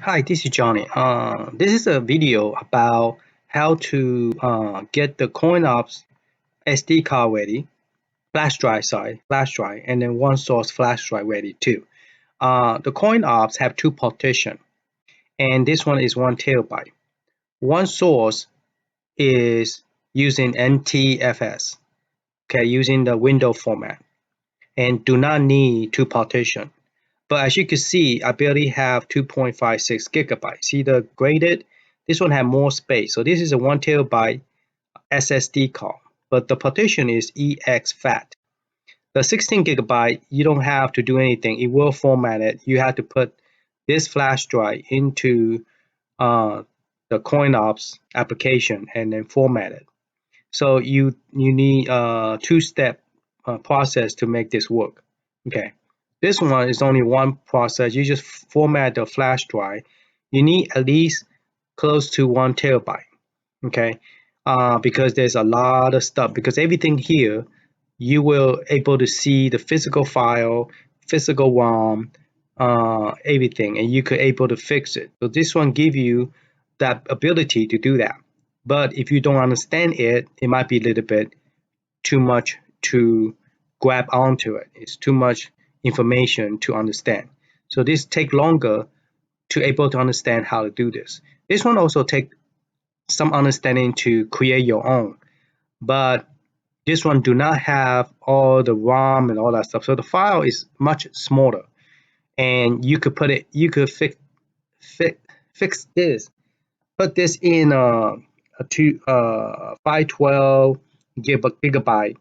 Hi, this is Johnny. This is a video about how to get the CoinOps SD card ready, flash drive, and then one source flash drive ready too. The CoinOps have two partition, and this one is 1 TB. One source is using NTFS, okay, using the window format, and do not need two partition. But as you can see, I barely have 2.56 gigabytes. See the graded? This one have more space. So this is a 1 TB SSD card, but the partition is exFAT. The 16 gigabyte, you don't have to do anything. It will format it. You have to put this flash drive into the CoinOps application and then format it. So you need a two-step process to make this work. Okay. This one is only one process. You just format the flash drive. You need at least close to 1 TB, okay? Because there's a lot of stuff. Because everything here, you will able to see the physical file, physical ROM, everything, and you could able to fix it. So this one give you that ability to do that. But if you don't understand it, it might be a little bit too much to grab onto it. It's too much information to understand. So this take longer to able to understand how to do this. This one also take some understanding to create your own, but this one do not have all the ROM and all that stuff. So the file is much smaller, and you could put it, you could fix this, put this in a 512 gigabyte,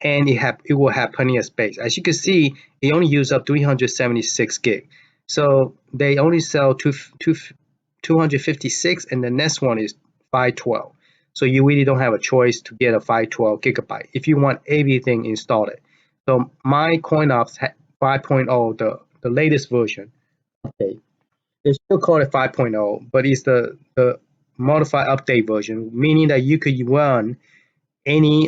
and it will have plenty of space. As you can see, it only uses up 376 gig. So they only sell 256, and the next one is 512. So you really don't have a choice to get a 512 gigabyte if you want everything installed. So my CoinOps 5.0, the latest version, okay, they still call it 5.0, but it's the modified update version, meaning that you could run any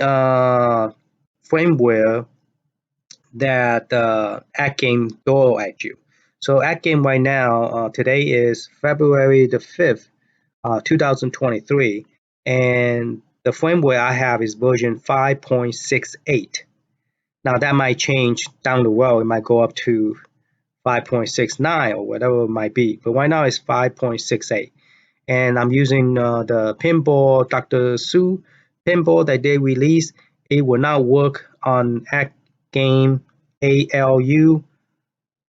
firmware that Atgame throw at you. So Atgame right now, today is February the 5th, 2023, and the firmware I have is version 5.68. Now that might change down the road. It might go up to 5.69 or whatever it might be. But right now it's 5.68. And I'm using the pinball Dr. Sue pinball that they released. It will not work on Atgame ALU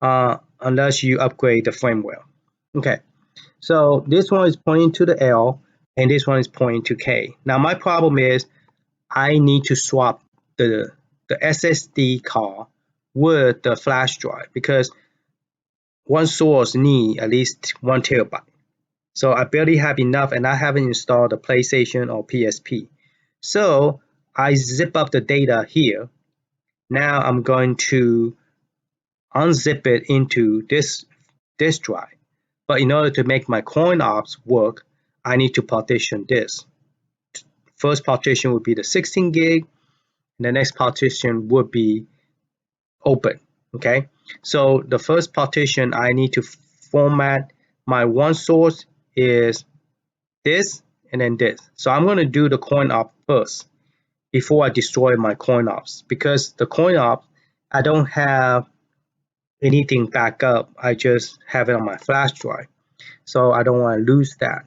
unless you upgrade the firmware. Okay, so this one is pointing to the L, and this one is pointing to K. Now my problem is I need to swap the SSD card with the flash drive because one source need at least 1 TB. So I barely have enough, and I haven't installed the PlayStation or PSP. So I zip up the data here. Now I'm going to unzip it into this drive. But in order to make my CoinOps work, I need to partition this. First partition would be the 16 gig, and the next partition would be open. Okay, so the first partition I need to format my one source is this and then this. So I'm going to do the CoinOps first before I destroy my CoinOps, because the CoinOps, I don't have anything back up. I just have it on my flash drive. So I don't want to lose that.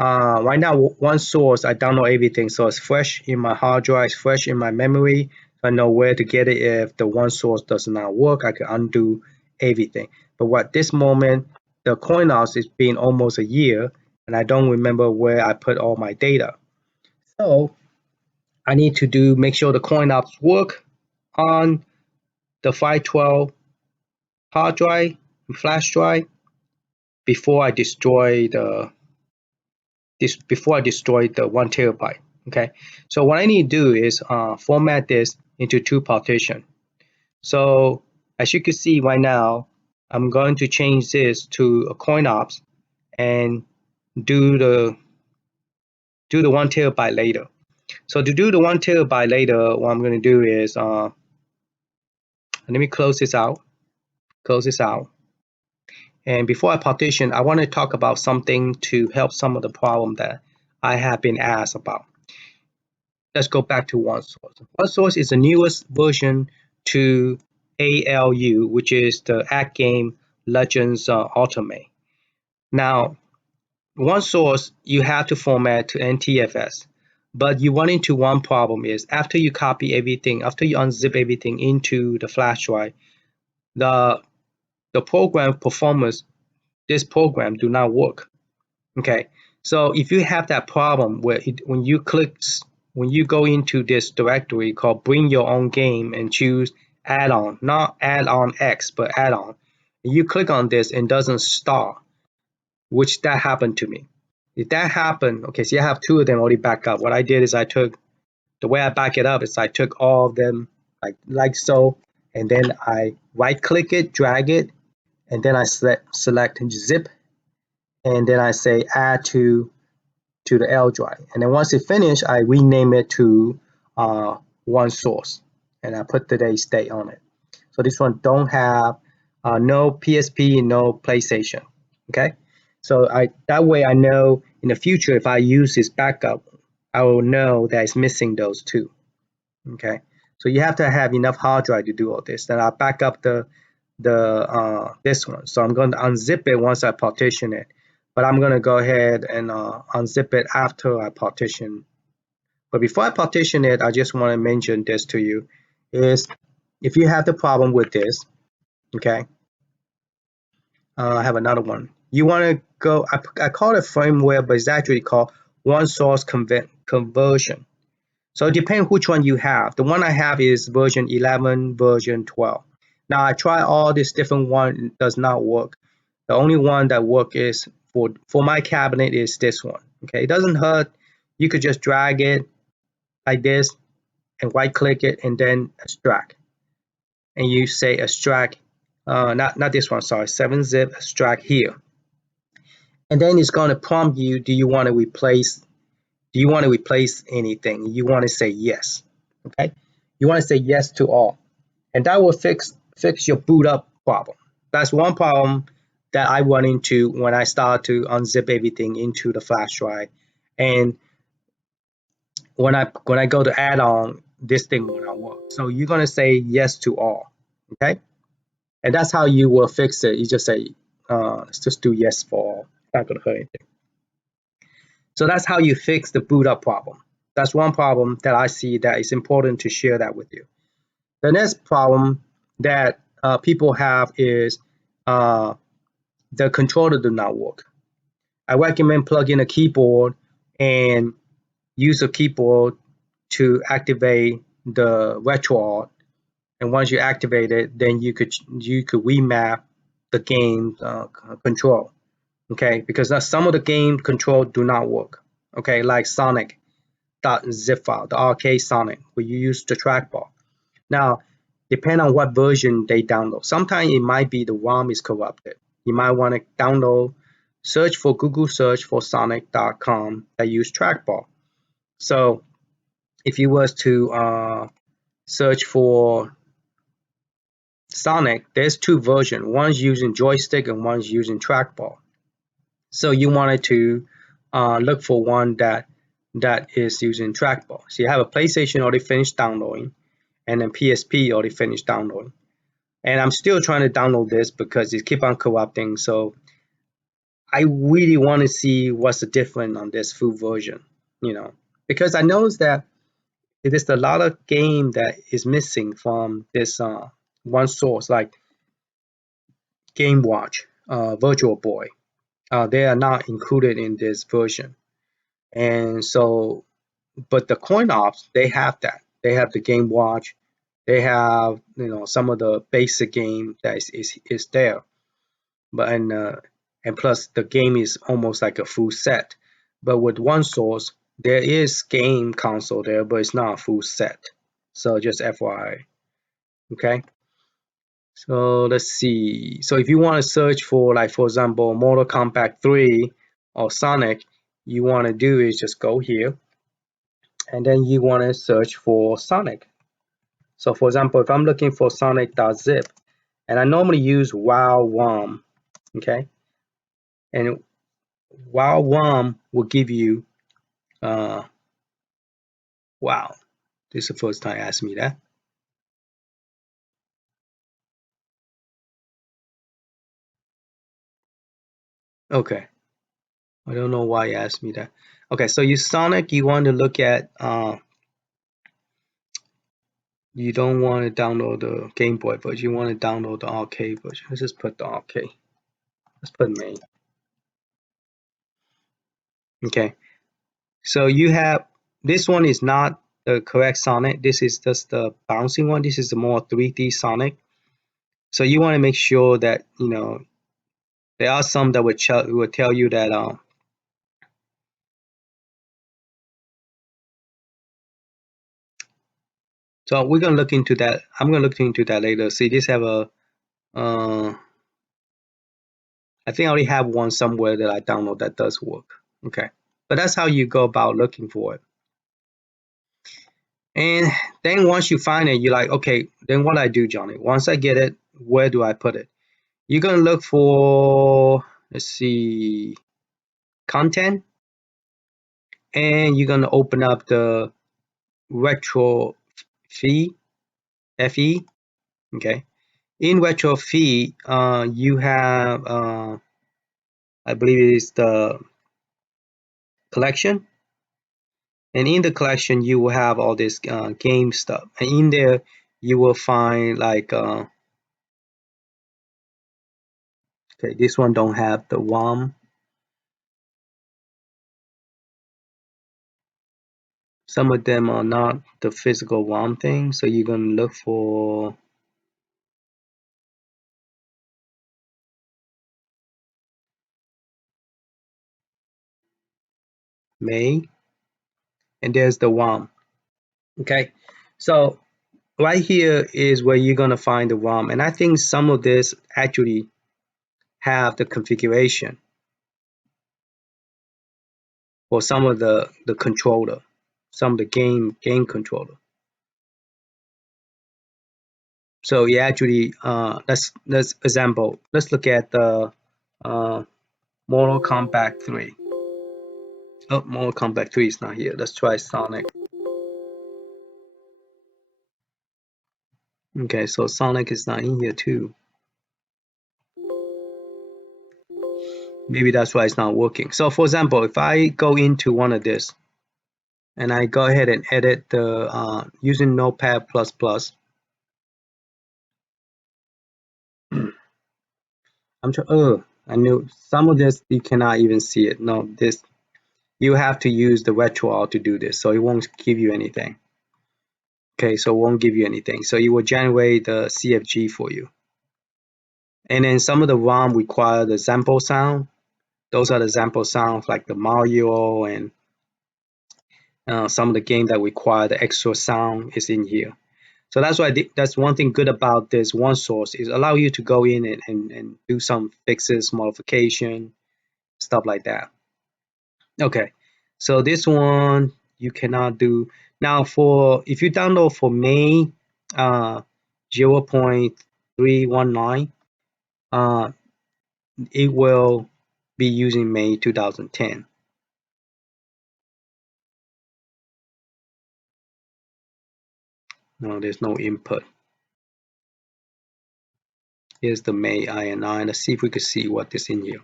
Right now, one source, I download everything. So it's fresh in my hard drive, it's fresh in my memory. I know where to get it. If the one source does not work, I can undo everything. But at this moment, the CoinOps has been almost a year, and I don't remember where I put all my data. So I need to make sure the CoinOps work on the 512 hard drive, flash drive, before I destroy the 1 TB. Okay, so what I need to do is format this into two partition. So as you can see right now, I'm going to change this to a CoinOps and do the 1 TB later. So to do the 1 TB later, what I'm going to do is let me close this out, And before I partition, I want to talk about something to help some of the problem that I have been asked about. Let's go back to OneSource. OneSource is the newest version to ALU, which is the AtGames Legends Ultimate. Now, OneSource, you have to format to NTFS, but you run into one problem is after you copy everything, after you unzip everything into the flash drive, the program performance, this program do not work. Okay, so if you have that problem where when you go into this directory called bring your own game and choose AddOn, not AddOnX, but AddOn, and you click on this and doesn't start, which that happened to me. If that happened, okay, so I have two of them already backed up. What I did is the way I back it up is I took all of them like so, and then I right click it, drag it, and then I select zip, and then I say add to the L drive. And then once it finished, I rename it to OneSource, and I put today's date on it. So this one don't have no PSP, no PlayStation. Okay, so that way I know in the future if I use this backup, I will know that it's missing those two. Okay, so you have to have enough hard drive to do all this. Then I'll back up this one. So I'm going to unzip it once I partition it, but I'm going to go ahead and unzip it after I partition. But before I partition it, I just want to mention this to you is if you have the problem with this, okay, I have another one. You want to go, I call it firmware, but it's actually called OneSource conversion. So it depends which one you have. The one I have is version 11, version 12. Now I try all these different ones, it does not work. The only one that works is for my cabinet is this one. Okay, it doesn't hurt. You could just drag it like this and right click it and then extract. And you say extract, not this one, sorry, 7-zip extract here. And then it's going to prompt you, do you want to replace anything? You want to say yes. Okay, you want to say yes to all, and that will fix your boot up problem. That's one problem that I run into when I start to unzip everything into the flash drive, and when I go to AddOn, this thing will not work. So you're gonna say yes to all, okay? And that's how you will fix it. You just say let's just do yes for all. It's not gonna hurt anything. So that's how you fix the boot up problem. That's one problem that I see that is important to share that with you. The next problem that people have is the controller do not work. I recommend plugging a keyboard and use a keyboard to activate the RetroArt. And once you activate it, then you could remap the game control. Okay, because some of the game control do not work. Okay, like Sonic.zip file, the arcade Sonic, where you use the trackball. Now, depending on what version they download, sometimes it might be the ROM is corrupted. You might want to download, Google search for Sonic.com that use trackball. So if you was to search for Sonic, there's two versions. One's using joystick and one's using trackball. So you wanted to look for one that is using trackball. So you have a PlayStation already finished downloading, and then PSP already finished downloading. And I'm still trying to download this because it keep on corrupting. So I really want to see what's the difference on this full version, because I noticed that it is a lot of game that is missing from this one source, like Game Watch, Virtual Boy. They are not included in this version. And so, but the CoinOps, they have that. They have the Game Watch. They have, some of the basic game that is there. But and plus the game is almost like a full set. But with OneSource, there is game console there, but it's not a full set. So just FYI. Okay. So let's see. So if you want to search for, like, for example, Mortal Kombat 3 or Sonic, you want to do is just go here, and then you want to search for Sonic. So for example, if I'm looking for Sonic.zip, and I normally use WoW ROM, Okay, and while WOM will give you, wow, this is the first time asked me that. Okay, I don't know why you asked me that. Okay, so you Sonic, you want to look at, you don't want to download the Game Boy version, you want to download the arcade version. Let's just put the arcade. Let's put main. Okay, so you have, this one is not the correct Sonic. This is just the bouncing one. This is the more 3D Sonic. So you want to make sure that, you know, there are some that would tell you that so we're gonna look into that. I'm gonna look into that later. See, this have a I think I already have one somewhere that I download that does work. Okay, but that's how you go about looking for it. And then once you find it, you're like, okay, then what I do, Johnny? Once I get it, where do I put it? You're gonna look for, let's see, content, and you're gonna open up the retro FE. Okay, in retro FE, you have, I believe it is the collection, and in the collection you will have all this game stuff, and in there you will find like, okay, this one don't have the WOM. Some of them are not the physical WOM thing, so you're gonna look for May, and there's the WOM. Okay, so right here is where you're gonna find the WOM, and I think some of this actually have the configuration for some of the controller, some of the game controller. So you actually, let's example. Let's look at the uh, Mortal Kombat 3. Oh, Mortal Kombat 3 is not here. Let's try Sonic. Okay, so Sonic is not in here too. Maybe that's why it's not working. So for example, if I go into one of this and I go ahead and edit the using Notepad++, I'm trying. Oh, I knew some of this you cannot even see it. No, this you have to use the retro to do this, so it won't give you anything. Okay, so it won't give you anything. So it will generate the CFG for you. And then some of the ROM require the sample sound. Those are the sample sounds like the Mario and some of the game that require the extra sound is in here. So that's why that's one thing good about this one source is allow you to go in and do some fixes, modification, stuff like that. Okay, so this one you cannot do. Now for, if you download for May 0.319, it will be using May 2010. No, there's no input. Here's the May INI. Let's see if we can see what is in here.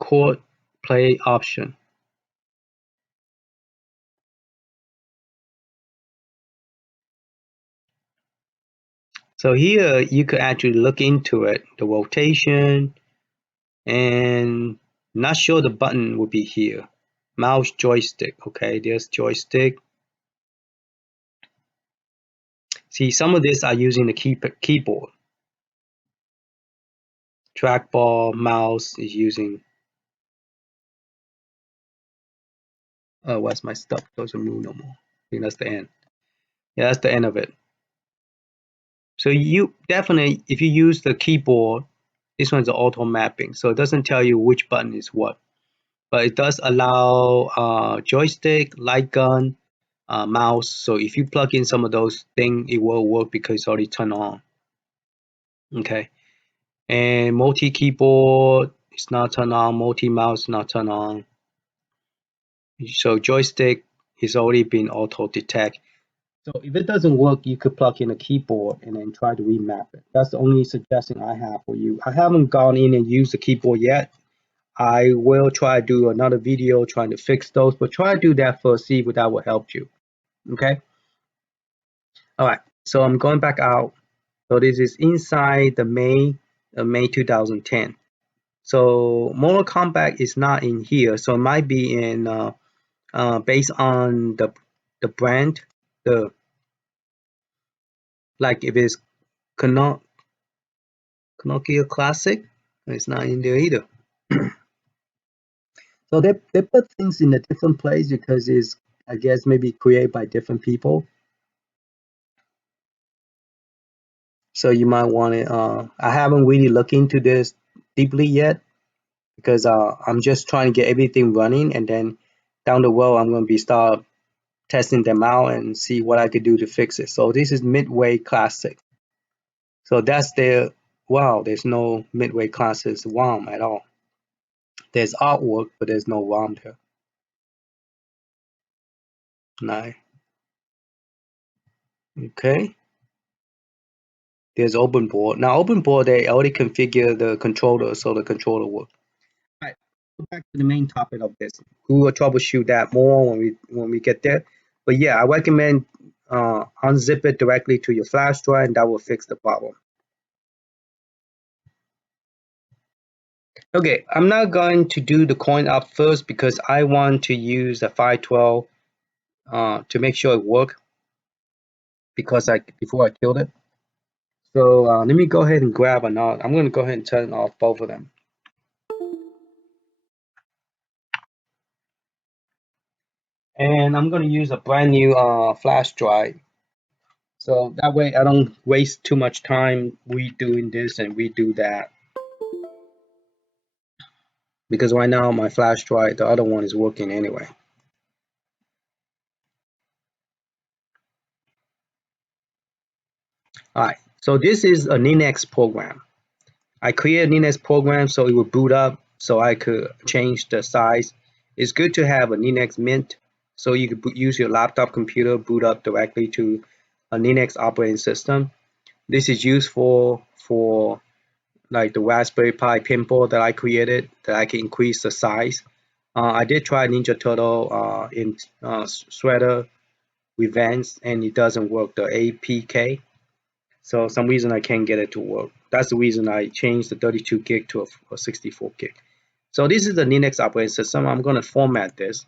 Chord play option. So here you could actually look into it, the rotation, and not sure the button will be here. Mouse joystick, okay, there's joystick. See, some of this are using the keyboard. Trackball, mouse is using, what's my stuff? Doesn't move no more. I think that's the end. Yeah, that's the end of it. So you definitely, if you use the keyboard, this one's auto mapping, so it doesn't tell you which button is what, but it does allow joystick, light gun, mouse. So if you plug in some of those things, it will work because it's already turned on. Okay. And multi-keyboard is not turned on, multi-mouse not turned on. So joystick is already been auto-detect. So if it doesn't work, you could plug in a keyboard and then try to remap it. That's the only suggestion I have for you. I haven't gone in and used the keyboard yet. I will try to do another video trying to fix those, but try to do that first, see if that will help you. Okay. All right. So I'm going back out. So this is inside the May 2010. So Mortal Kombat is not in here, so it might be in based on the brand, the like if it's Nokia Classic, it's not in there either. So they put things in a different place because it's, I guess, maybe created by different people. So you might want to. I haven't really looked into this deeply yet because I'm just trying to get everything running, and then down the road I'm going to be start testing them out and see what I could do to fix it. So this is Midway Classic. So that's their. Wow, there's no Midway Classic ROM at all. There's artwork, but there's no ROM there. Nice. Okay. There's open board. Now open board, they already configure the controller so the controller works. All right. Go back to the main topic of this. We will troubleshoot that more when we get there. But yeah, I recommend unzip it directly to your flash drive, and that will fix the problem. Okay, I'm not going to do the coin up first because I want to use the 512 to make sure it works because before I killed it. So let me go ahead and grab another. I'm going to go ahead and turn off both of them. And I'm going to use a brand new flash drive. So that way I don't waste too much time redoing this and redo that. Because right now my flash drive, the other one is working anyway. Alright, so this is a Linux program. I created a Linux program so it would boot up so I could change the size. It's good to have a Linux Mint so you could use your laptop computer, boot up directly to a Linux operating system. This is useful for like the Raspberry Pi pinboard that I created that I can increase the size. I did try Ninja Turtle in Shredder Revenge and it doesn't work, the APK. So some reason I can't get it to work. That's the reason I changed the 32 gig to a 64 gig. So this is the Linux operating system. I'm going to format this.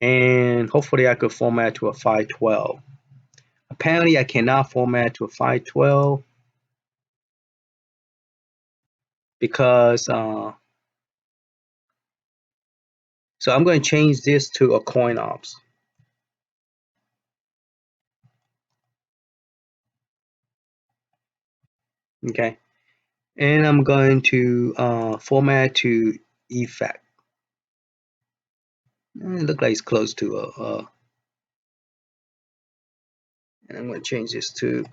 And hopefully I could format to a 512. Apparently I cannot format to a 512 because so I'm going to change this to a CoinOps. Okay. And I'm going to format to effect. It looks like it's close to and I'm going to change this to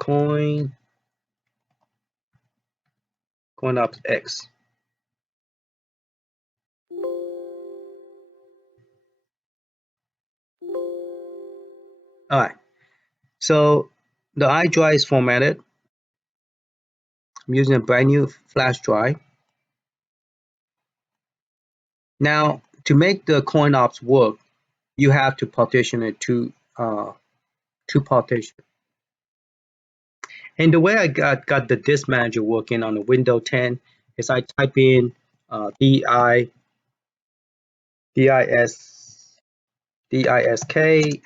CoinOpsX. All right. So the iDrive is formatted. I'm using a brand new flash drive. Now, to make the CoinOps work, you have to partition it to partition. And the way I got the disk manager working on the Windows 10 is I type in disk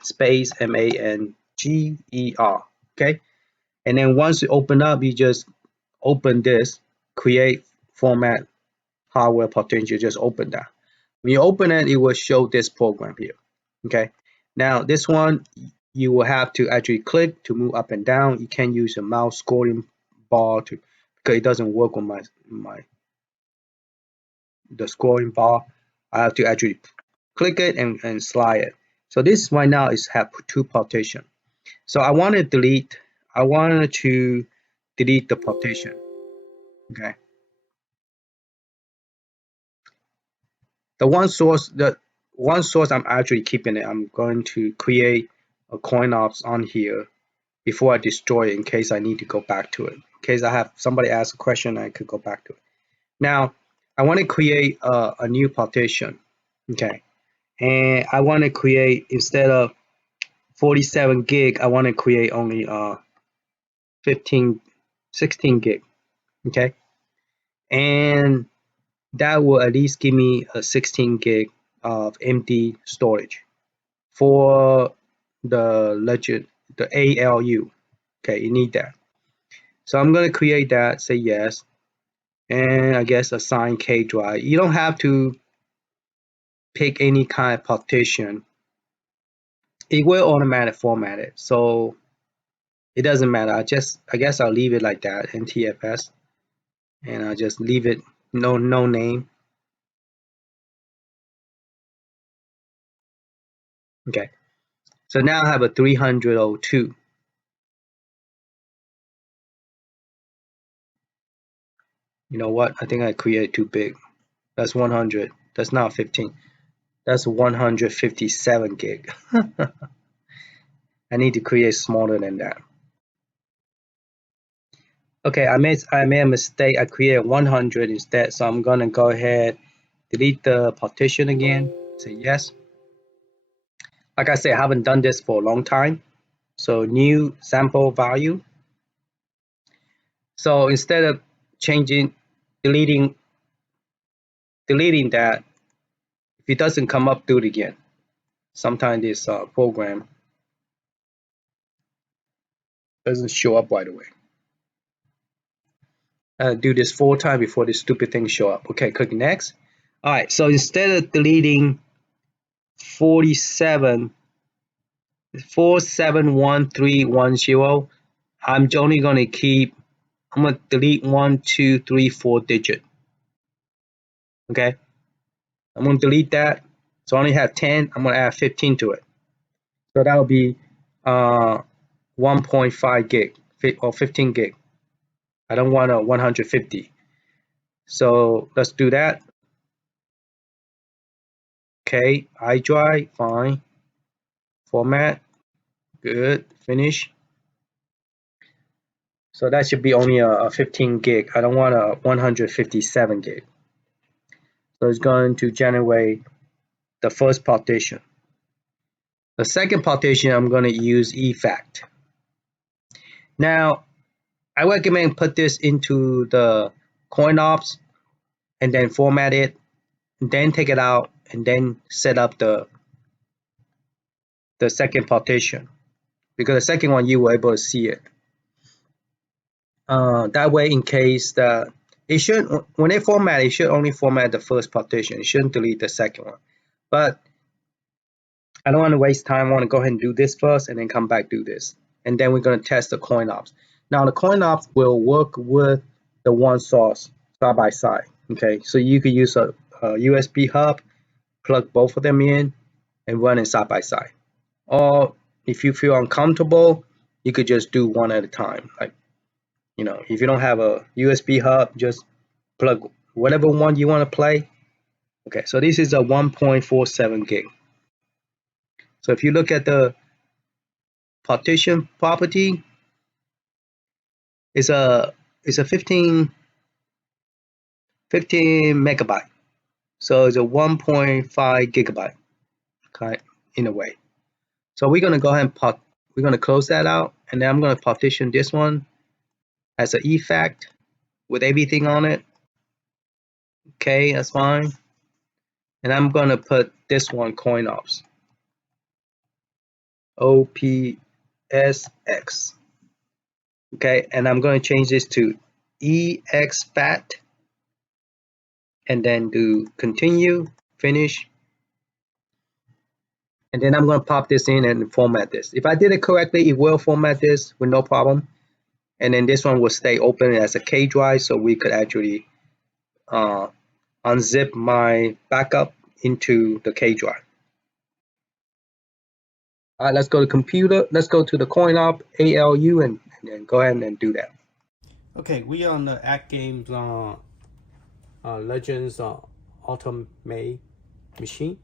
space manger. Okay, and then once you open up, you just open this, create format hardware partition. You just open that. When you open it, it will show this program here. Okay, now this one you will have to actually click to move up and down. You can't use a mouse scrolling bar to because it doesn't work on the scrolling bar. I have to actually click it and slide it. So this right now is have two partition. So I wanted to delete the partition. Okay. The one source I'm actually keeping it. I'm going to create a CoinOps on here before I destroy it in case I need to go back to it. In case I have somebody ask a question, I could go back to it. Now, I want to create a new partition. Okay. And I want to create, instead of 47 gig, I want to create only 16 gig. Okay. And that will at least give me a 16 gig of empty storage for the ALU. Okay, you need that. So I'm going to create that, say yes, and I guess assign K drive. You don't have to pick any kind of partition. It will automatic format it, so it doesn't matter. I guess I'll leave it like that, NTFS, and I'll just leave it no name. Okay, so now I have a 302. You know what? I think I created too big. That's 100. That's not 15. That's 157 gig. I need to create smaller than that. Okay, I made a mistake. I created 100 instead, so I'm gonna go ahead, delete the partition again. Say yes. Like I said, I haven't done this for a long time. So new sample value. So instead of changing, deleting that, if it doesn't come up, do it again. Sometimes this program doesn't show up right away. Do this 4 times before this stupid thing show up. Okay, click next. All right, so instead of deleting 471310, I'm only gonna delete 1, 2, 3, 4 digit. Okay, I'm gonna delete that. So I only have 10. I'm gonna add 15 to it. So that will be 1.5 gig or 15 gig. I don't want a 150. So let's do that. Okay, iDrive, fine. Format, good, finish. So that should be only a 15 gig. I don't want a 157 gig. So it's going to generate the first partition. The second partition, I'm going to use eFact. Now, I recommend put this into the CoinOps and then format it, and then take it out, and then set up the second partition. Because the second one, you will able to see it. That way, in case it should, when they format, it should only format the first partition. It shouldn't delete the second one. But I don't want to waste time. I want to go ahead and do this first and then come back do this. And then we're going to test the CoinOps. Now the CoinOps will work with the one source side by side. Okay, so you could use a USB hub, plug both of them in, and run it side by side. Or if you feel uncomfortable, you could just do one at a time. Like, you know, if you don't have a USB hub, just plug whatever one you want to play. Okay, so this is a 1.47 gig. So if you look at the partition property, it's a 15 megabyte. So it's a 1.5 gigabyte, okay, in a way. So we're gonna go ahead and we're gonna close that out, and then I'm gonna partition this one as an eFact with everything on it. Okay, that's fine. And I'm gonna put this one CoinOps. OPSX. Okay, and I'm going to change this to EXFAT, and then do continue, finish, and then I'm going to pop this in and format this. If I did it correctly, it will format this with no problem, and then this one will stay open as a K drive, so we could actually unzip my backup into the K drive. All right, let's go to computer. Let's go to the CoinOp ALU and then go ahead and do that. Okay, we are on the AtGames Legends Ultimate machine.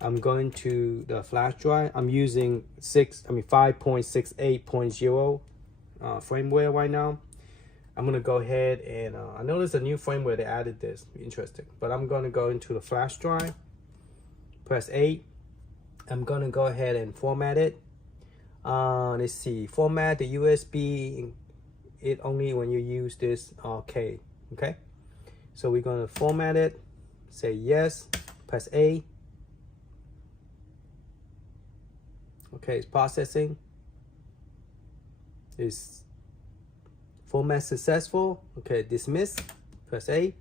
I'm going to the flash drive. I'm using 5.68.0 firmware right now. I'm gonna go ahead and I noticed a new firmware they added this. Interesting. But I'm gonna go into the flash drive, press A. I'm gonna go ahead and format it. Let's see, format the USB. It only when you use this K. Okay. So we're gonna format it. Say yes. Press A. Okay, it's processing. It's format successful. Okay, dismiss. Press A.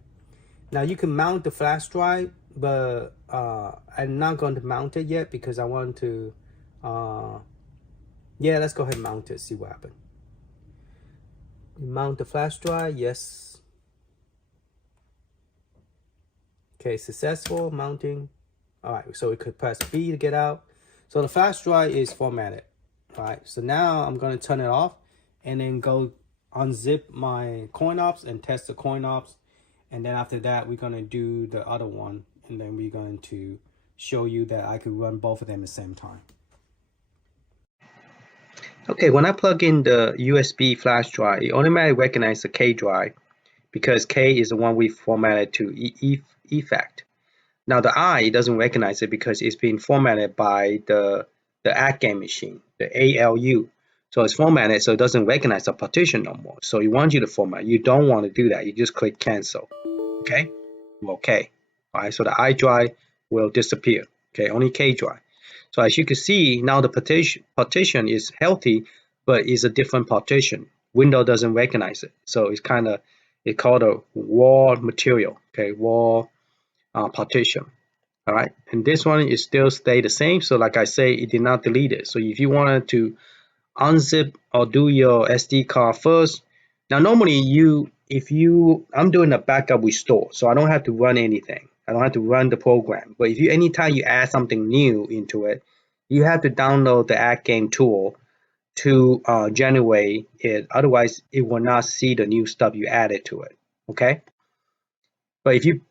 Now you can mount the flash drive, but I'm not going to mount it yet because I want to. Yeah, let's go ahead and mount it. See what happens. Mount the flash drive. Yes. Okay, successful mounting. All right, so we could press B to get out. So the flash drive is formatted. All right, so now I'm going to turn it off and then go unzip my CoinOps and test the CoinOps. And then after that, we're going to do the other one. And then we're going to show you that I could run both of them at the same time. Okay, when I plug in the USB flash drive, it automatically recognizes the K drive because K is the one we formatted to effect. Now the I doesn't recognize it because it's been formatted by the Atgame machine, the ALU. So it's formatted so it doesn't recognize the partition no more. So it wants you to format. You don't want to do that. You just click cancel. Okay? Okay. All right, so the I drive will disappear. Okay, only K drive. So as you can see, now the partition is healthy, but it's a different partition. Windows doesn't recognize it. So it's called a raw material. Okay, raw partition. All right, and this one is still stay the same. So like I say, it did not delete it. So if you wanted to unzip or do your SD card first, now normally I'm doing a backup restore, so I don't have to run anything. I don't have to run the program. But anytime you add something new into it, you have to download the AddGame tool to generate it. Otherwise, it will not see the new stuff you added to it. Okay. But if you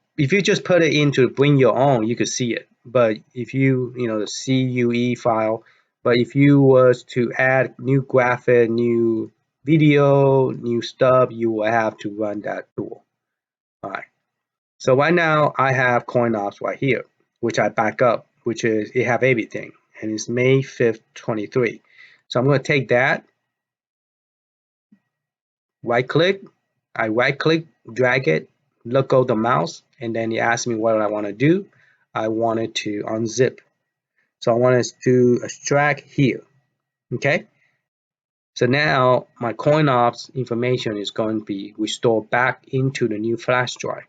just put it into bring your own, you could see it. But if the CUE file, but if you was to add new graphic, new video, new stuff, you will have to run that tool. All right. So right now I have CoinOps right here, which I back up, which is it have everything, and it's May 5th, 23. So I'm going to take that, right click, drag it, let go the mouse, and then it asks me what I want to do. I wanted to unzip. So I want to extract here. Okay. So now my CoinOps information is going to be restored back into the new flash drive.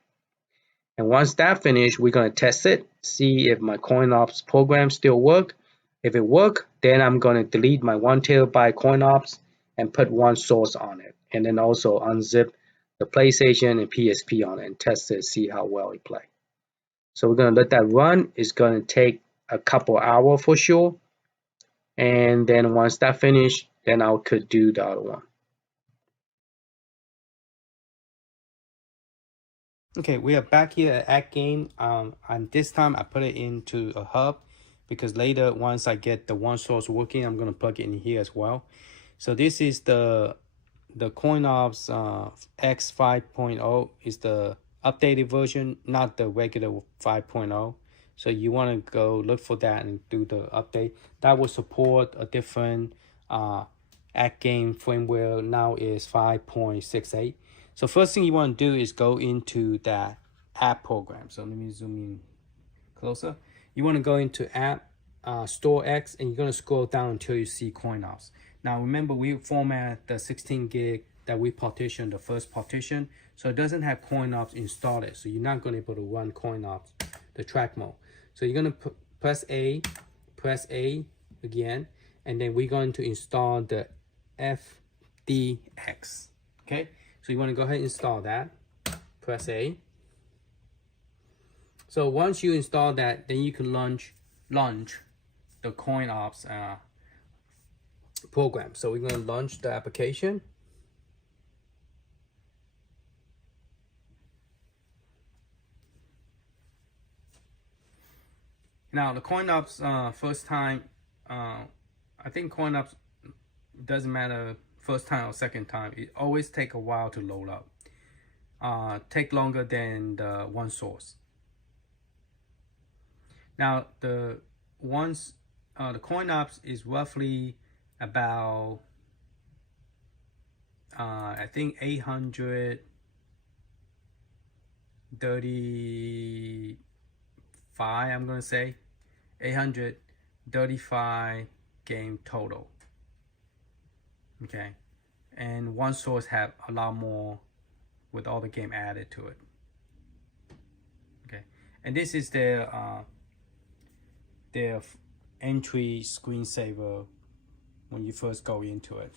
And once that finished, we're going to test it, see if my CoinOps program still work. If it work, then I'm going to delete my 1 terabyte CoinOps and put one source on it. And then also unzip the PlayStation and PSP on it and test it, see how well it play. So we're going to let that run. It's going to take a couple hours for sure. And then once that finished, then I could do the other one. Okay, we are back here at AddGame. And this time I put it into a hub because later once I get the one source working, I'm gonna plug it in here as well. So this is the CoinOps X 5.0 is the updated version, not the regular 5.0. So you want to go look for that and do the update. That will support a different AddGame firmware. Now is 5.68. So first thing you want to do is go into that app program. So let me zoom in closer. You want to go into app store X, and you're going to scroll down until you see CoinOps. Now remember, we format the 16 gig that we partitioned, the first partition, so it doesn't have CoinOps installed. So you're not going to be able to run CoinOps, the track mode. So you're going to press A again, and then we're going to install the FDX. Okay, so you want to go ahead and install that. Press A. So once you install that, then you can launch the CoinOps program. So we're going to launch the application. Now the CoinOps first time, I think CoinOps doesn't matter first time or second time. It always take a while to load up. Take longer than the one source. Now the CoinOps is roughly about I think 835, I'm gonna say 835 game total. Okay, and one source have a lot more with all the game added to it. Okay, and this is their entry screensaver when you first go into it.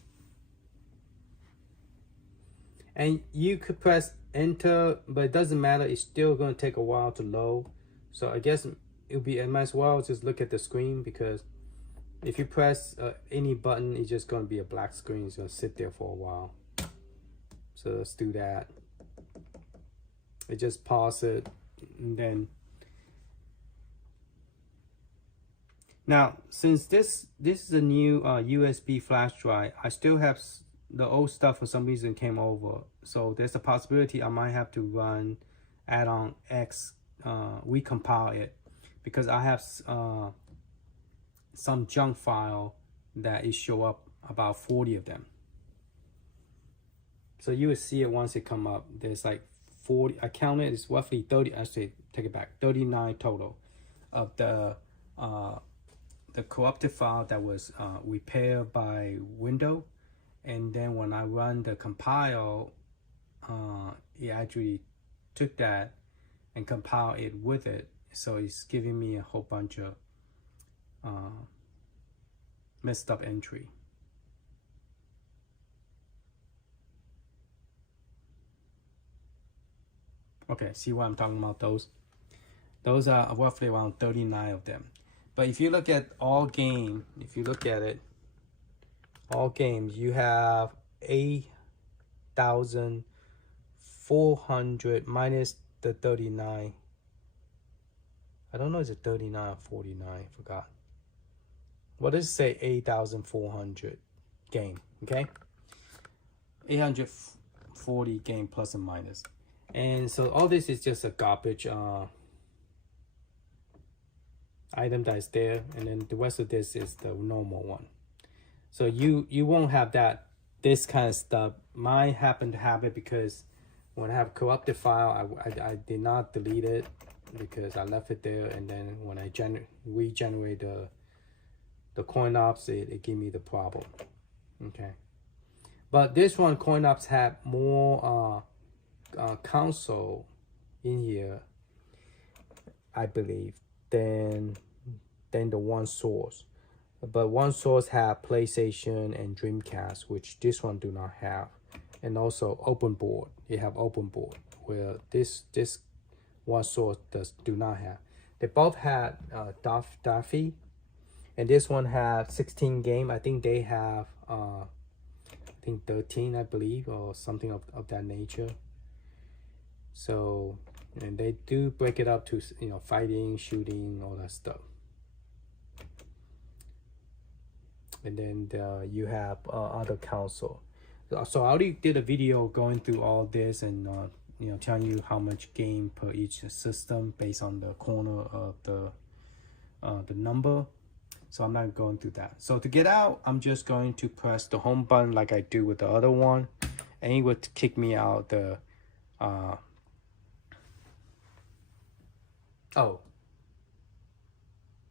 And you could press enter, but it doesn't matter. It's still going to take a while to load. So I guess it might as well just look at the screen, because if you press any button, it's just going to be a black screen. It's going to sit there for a while. So let's do that. I just pause it, and then now, since this is a new USB flash drive, I still have the old stuff for some reason came over. So there's a possibility I might have to run AddOnX, recompile it, because I have some junk file that it show up, about 40 of them. So you will see it once it come up. There's like 40, I counted, it's roughly 30, actually take it back, 39 total of the corrupted file that was repaired by Windows. And then when I run the compile, it actually took that and compiled it with it. So it's giving me a whole bunch of messed up entry. Okay, see what I'm talking about? Those are roughly around 39 of them. But if you look at all game, if you look at it, all games, you have 8,400 minus the 39. I don't know, is it 39 or 49? I forgot. What does it say? 8,400 game, okay? 840 game plus and minus. And so all this is just a garbage item that is there, and then the rest of this is the normal one. So you won't have this kind of stuff. Mine happen to have it because when I have corrupted file, I did not delete it because I left it there, and then when I regenerate the CoinOps, it gave me the problem. Okay, but this one CoinOps had more console in here, I believe, than the one source. But one source have PlayStation and Dreamcast, which this one do not have, and also open board. You have open board, where this one source do not have. They both had Daffy, and this one have 16 game. I think they have I think 13, I believe, or something of that nature. So, and they do break it up to, you know, fighting, shooting, all that stuff. And then you have other console. So I already did a video going through all this and you know, telling you how much game per each system based on the corner of the number. So I'm not going through that. So to get out, I'm just going to press the home button like I do with the other one, and it would kick me out the oh,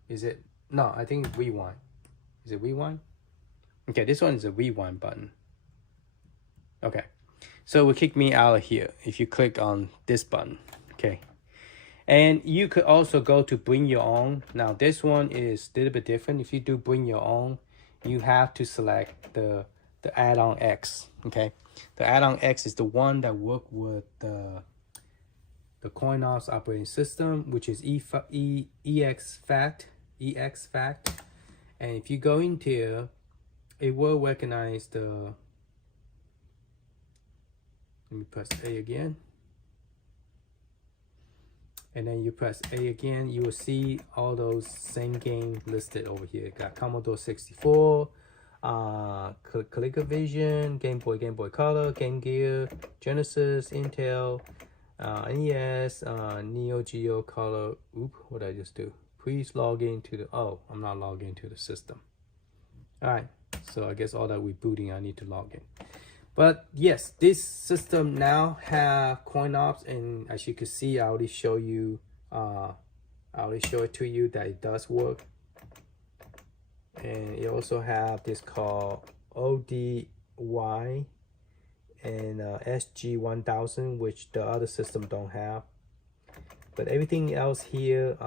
is it? No, I think rewind. Is it rewind? Okay, this one is a rewind button. Okay, so it will kick me out of here if you click on this button. Okay, and you could also go to bring your own. Now this one is a little bit different. If you do bring your own, you have to select the AddOnX. Okay, the AddOnX is the one that work with the CoinOps operating system, which is EXFAT. And if you go into here, it will recognize the, let me press A again. and then you press A again, you will see all those same game listed over here. Got Commodore 64, ColecoVision, Game Boy Color, Game Gear, Genesis, Intel, NES, Neo Geo Color. Oop, what did I just do? Please log into the, oh, I'm not logging into the system. All right, so I guess all that rebooting, I need to log in. But yes, this system now have CoinOps, and as you can see, I already show you, I already show it to you that it does work. And it also have this called ODY and SG1000, which the other system don't have. But everything else here,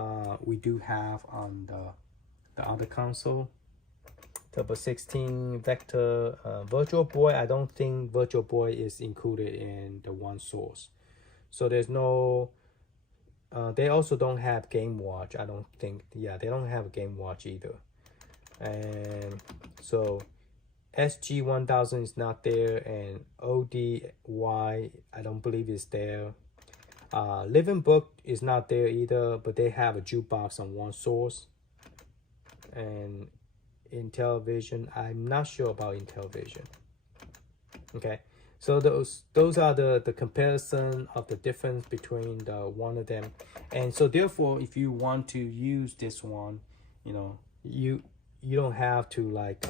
we do have on the other console. Turbo 16 Vector, Virtual Boy. I don't think Virtual Boy is included in the one source, so there's no. They also don't have Game Watch. I don't think. Yeah, they don't have a Game Watch either. And so SG1000 is not there, and ODY I don't believe is there. Living Book is not there either, but they have a jukebox on one source. And Intellivision, I'm not sure about Intellivision. Okay, so those are the comparison of the difference between the one of them. And so therefore, if you want to use this one, you know, you don't have to like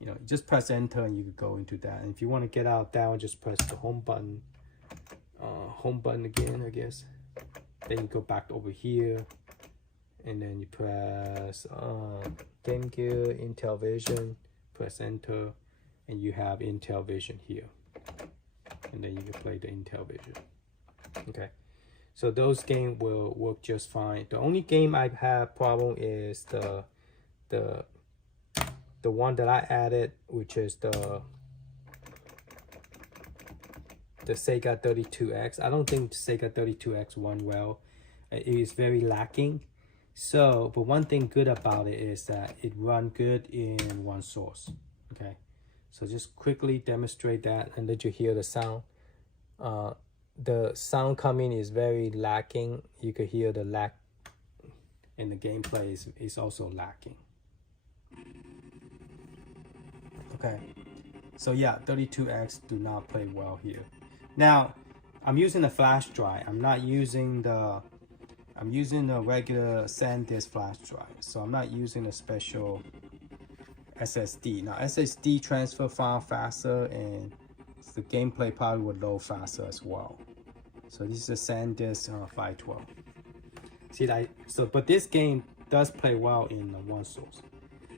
you know, just press enter and you can go into that. And if you want to get out that one, just press the home button again, I guess. Then you go back over here, and then you press Game Gear, Intellivision, press enter, and you have Intellivision here. And then you can play the Intellivision. Okay, so those games will work just fine. The only game I have problem is the one that I added, which is the Sega 32X. I don't think the Sega 32X run well. It is very lacking. So, but one thing good about it is that it runs good in one source. Okay, so just quickly demonstrate that and let you hear the sound. The sound coming is very lacking. You could hear the lag, and the gameplay is also lacking. Okay, so yeah, 32X do not play well here. Now, I'm using a flash drive. I'm using the regular SanDisk flash drive. So I'm not using a special SSD. Now, SSD transfer file faster, and the gameplay probably would load faster as well. So this is a SanDisk 512. See that? So, but this game does play well in one source.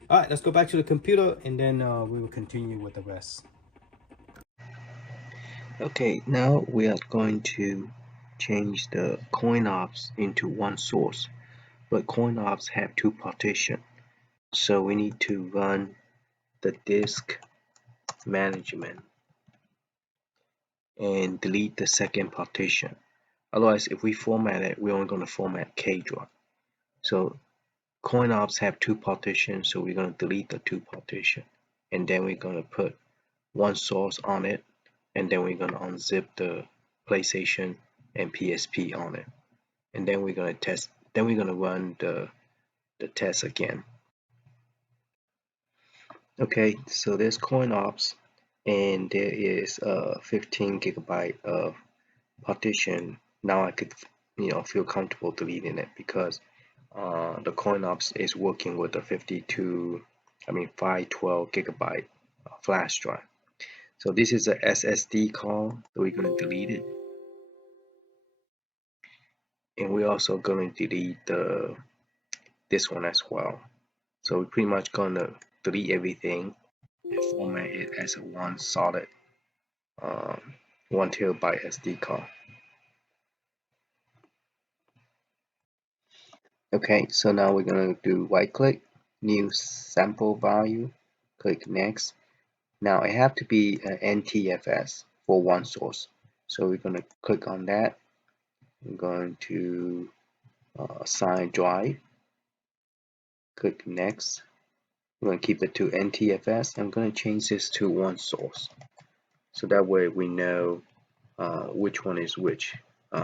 All right, let's go back to the computer, and then we will continue with the rest. Okay, now we are going to change the CoinOps into one source, but CoinOps have two partitions, so we need to run the disk management and delete the second partition. Otherwise, if we format it, we're only going to format K drive. So CoinOps have two partitions, so we're going to delete the two partition, and then we're going to put one source on it, and then we're going to unzip the PlayStation and PSP on it, and then we're going to test. Then we're going to run the test again. Okay, so there's CoinOps, and there is 15 gigabyte of partition. Now I could, feel comfortable deleting it because the CoinOps is working with a 512 gigabyte flash drive. So this is a SSD call, so we're going to delete it. And we're also going to delete this one as well. So we're pretty much going to delete everything and format it as a one solid 1 terabyte SD card. Okay, so now we're going to do right click, new sample value, click next. Now it have to be an NTFS for one source. So we're going to click on that. I'm going to assign drive, click next. I'm going to keep it to NTFS. I'm going to change this to one source. So that way we know which one is which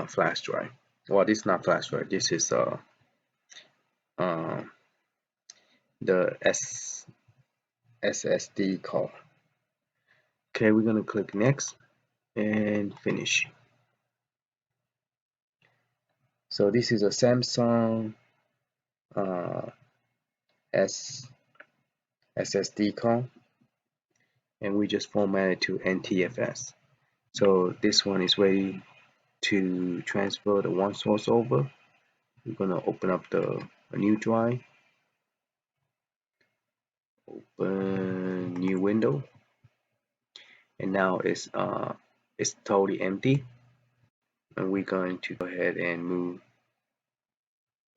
flash drive. well, this is not flash drive, this is uh the SSD card. Okay, we're gonna click next and finish. So this is a Samsung SSD card, and we just formatted to NTFS. So this one is ready to transfer the one source over. We're gonna open up a new drive, open new window, and now it's totally empty. And we're going to go ahead and move.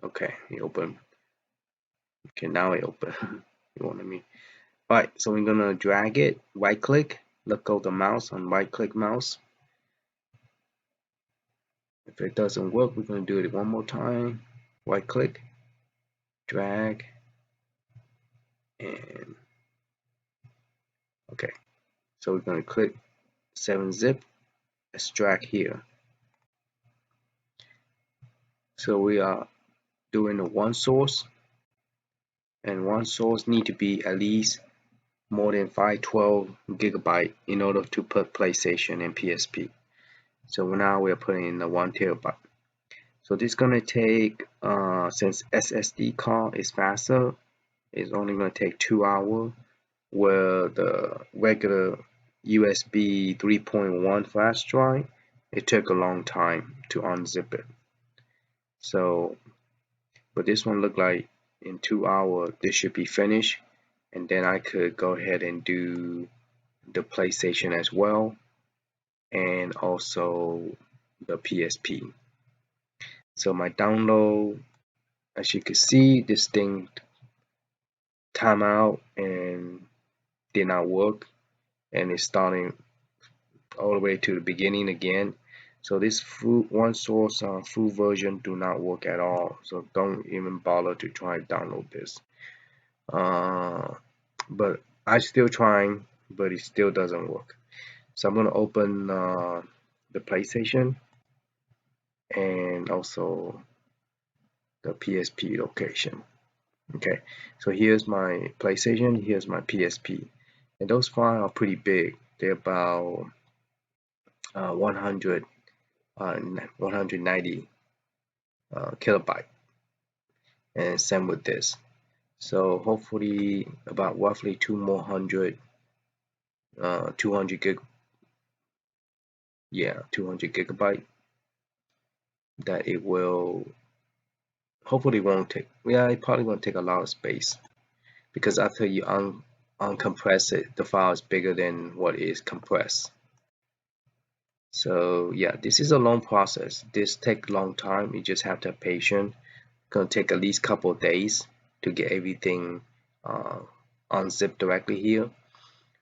Okay, it open. Okay, now it open. You want me? Alright, so we're gonna drag it, right click, let go of the mouse on right click mouse. If it doesn't work, we're gonna do it one more time. Right click, drag, and okay. So we're gonna click 7-zip, extract here. So we are doing a one source, and one source need to be at least more than 512 gigabyte in order to put PlayStation and PSP. So now we're putting in the 1 terabyte. So this is gonna take since SSD card is faster, it's only gonna take 2 hours, where the regular USB 3.1 flash drive, it took a long time to unzip it. So but this one looked like in 2 hours this should be finished, and then I could go ahead and do the PlayStation as well, and also the PSP. So my download, as you can see, this thing time out and did not work, and it's starting all the way to the beginning again. So this full one source full version do not work at all, so don't even bother to try to download this. But I'm still trying, but it still doesn't work. So I'm gonna open the PlayStation and also the PSP location. Okay, so here's my PlayStation, here's my PSP, and those files are pretty big. They're about 190 kilobyte, and same with this. So hopefully about roughly 200 gig, yeah, 200 gigabyte, that it will hopefully won't take, yeah, it probably won't take a lot of space, because after you uncompress it, the file is bigger than what is compressed. So yeah, this is a long process. This take long time. You just have to have patience. Gonna take at least couple of days to get everything unzipped directly here.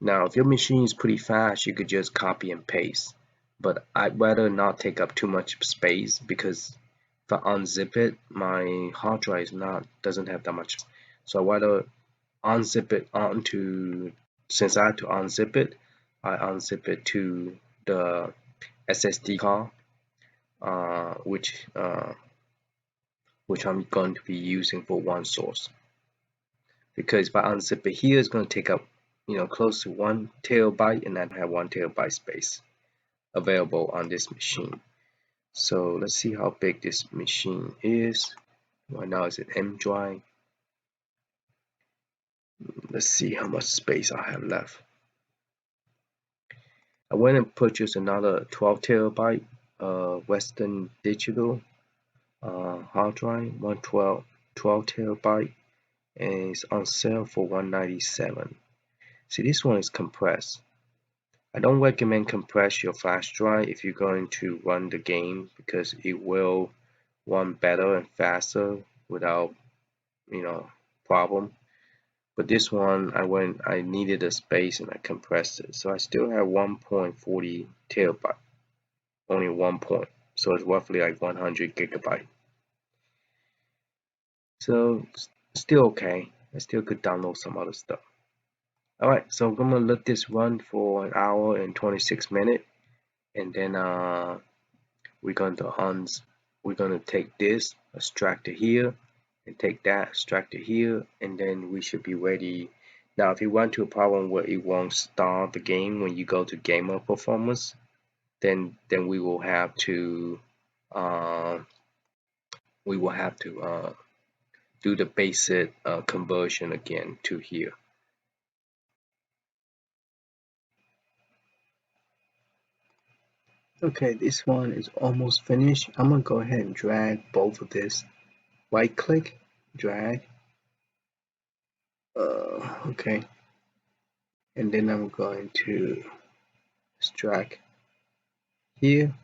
Now, if your machine is pretty fast, you could just copy and paste. But I'd rather not take up too much space, because if I unzip it, my hard drive doesn't have that much. So I'd rather unzip it onto, since I had to unzip it, I unzip it to the SSD card, which I'm going to be using for one source. Because if I unzip it here, it's going to take up, close to 1 terabyte, and I have 1 terabyte space available on this machine. So let's see how big this machine is. Right now it's an M drive. Let's see how much space I have left. I went and purchased another 12 terabyte Western Digital hard drive, 12 terabyte, and it's on sale for $197. See, this one is compressed. I don't recommend compress your flash drive if you're going to run the game, because it will run better and faster without problem. But this one, I needed a space and I compressed it, so I still have 1.40 terabyte, only 1 point, so it's roughly like 100 gigabyte. So still okay. I still could download some other stuff. Alright, so I'm gonna let this run for 1 hour and 26 minutes, and then we're going to we're going to take this, extract it here, and take that, extract it here, and then we should be ready. Now, if you run to a problem where it won't start the game when you go to gamer performance, then we will have to uh, do the basic conversion again to here. Okay, this one is almost finished. I'm gonna go ahead and drag both of this. Right click, drag. Okay, and then I'm going to extract here,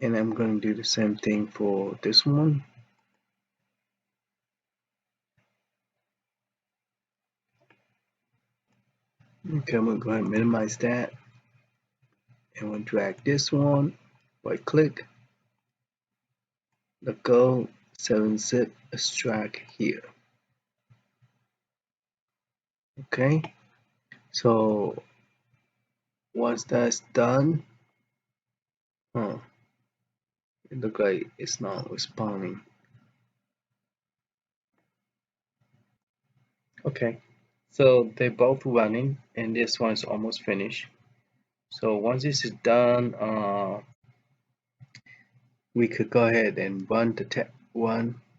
and I'm going to do the same thing for this one. Okay, I'm going to go ahead and minimize that, and we'll drag this one. Right click, let go, 7-zip, extract here. Okay, so once that's done, it looks like it's not responding. Okay, so they're both running, and this one's almost finished. So once this is done, we could go ahead and run the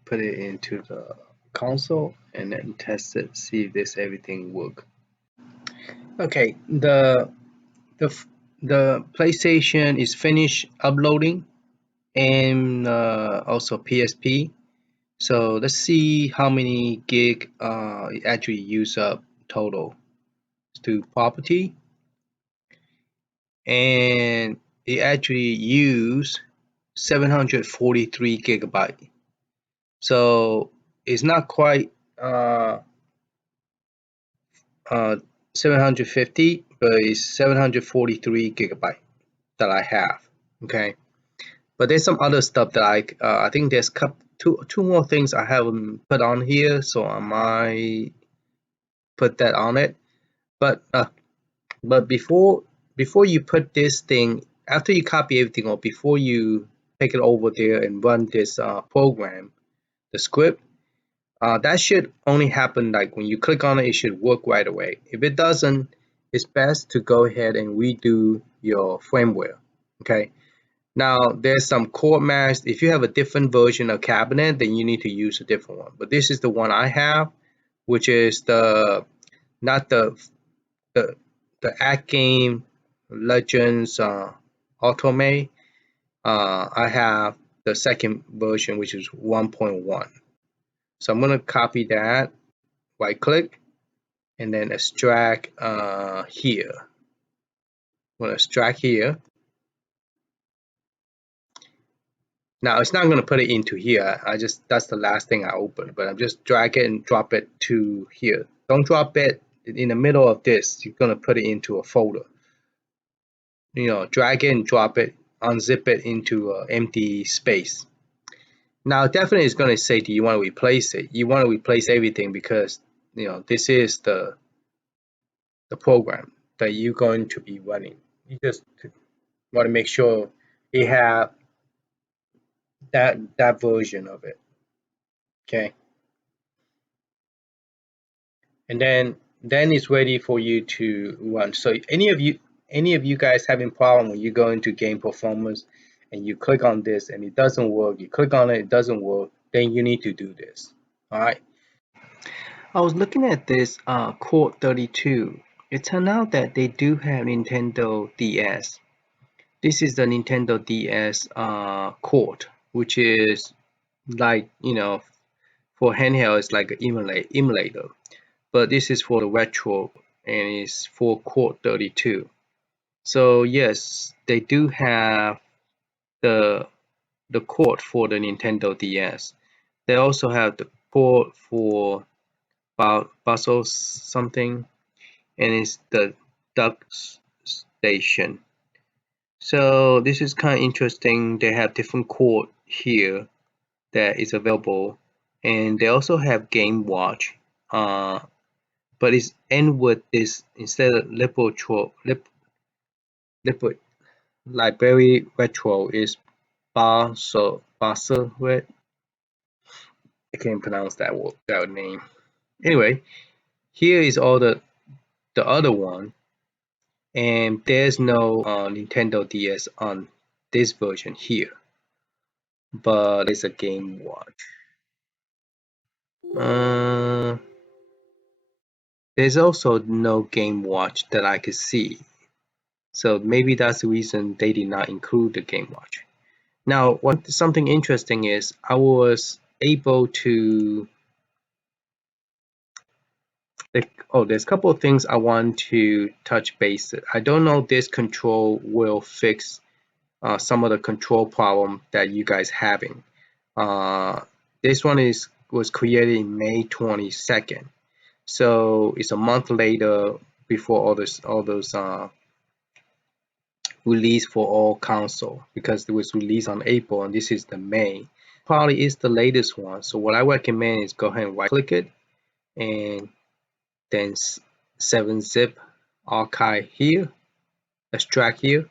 put it into the console, and then test it, see if this everything work. Okay, the PlayStation is finished uploading, and also PSP. So let's see how many gig it actually use up total. Let's do property, and it actually use 743 gigabyte. So it's not quite 750, but it's 743 gigabyte that I have. Okay, but there's some other stuff that I think there's two more things I haven't put on here, so I might put that on it. But before you put this thing, after you copy everything, or before you take it over there and run this program, the script, that should only happen like when you click on it, it should work right away. If it doesn't, it's best to go ahead and redo your firmware. Okay. Now there's some chord match. If you have a different version of cabinet, then you need to use a different one. But this is the one I have, which is not the AtGames Legends Ultimate. I have the second version, which is 1.1. So I'm gonna copy that, right click, and then extract here. I'm gonna extract here. Now it's not gonna put it into here. That's the last thing I opened, but I'm just drag it and drop it to here. Don't drop it in the middle of this. You're gonna put it into a folder. Drag it and drop it, unzip it into an empty space. Now definitely it's gonna say, do you want to replace it? You want to replace everything because this is the program that you're going to be running. You just want to make sure you have that version of it. Okay, and then it's ready for you to run. So any of you guys having problem when you go into game performance and you click on this and it doesn't work, you click on it, it doesn't work, then you need to do this. All right. I was looking at this Core 32. It turned out that they do have Nintendo DS. This is the Nintendo DS Core, which is like for handheld, it's like an emulator. But this is for the retro, and it's for Core 32. So yes, they do have the port for the Nintendo DS. They also have the port for Bustle something, and it's the Duck Station. So this is kind of interesting. They have different port here that is available, and they also have Game Watch. But it's end with this instead of library retro is Basser. I can't pronounce that name. Anyway, here is all the other one, and there's no Nintendo DS on this version here, but it's a Game Watch. There's also no Game Watch that I could see, so maybe that's the reason they did not include the Game Watch. Now, something interesting is I was able to. There's a couple of things I want to touch base. I don't know if this control will fix some of the control problem that you guys having. This one was created in May 22nd, so it's a month later before all those release for all console, because it was released on April and this is the May. Probably is the latest one. So what I recommend is go ahead and right click it and then 7-zip archive here, extract here,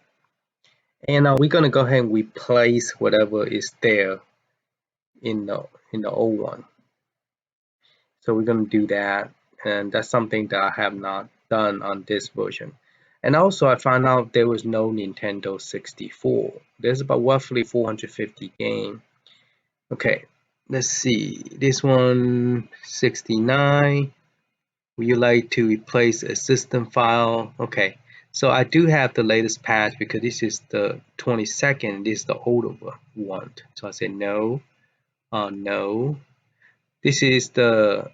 and we're gonna go ahead and replace whatever is there in the old one. So we're gonna do that, and that's something that I have not done on this version. And also I found out there was no Nintendo 64. There's about roughly 450 games. Okay, let's see. This one 69. Would you like to replace a system file? Okay, so I do have the latest patch because this is the 22nd. This is the older one. So I say no. No. This is the.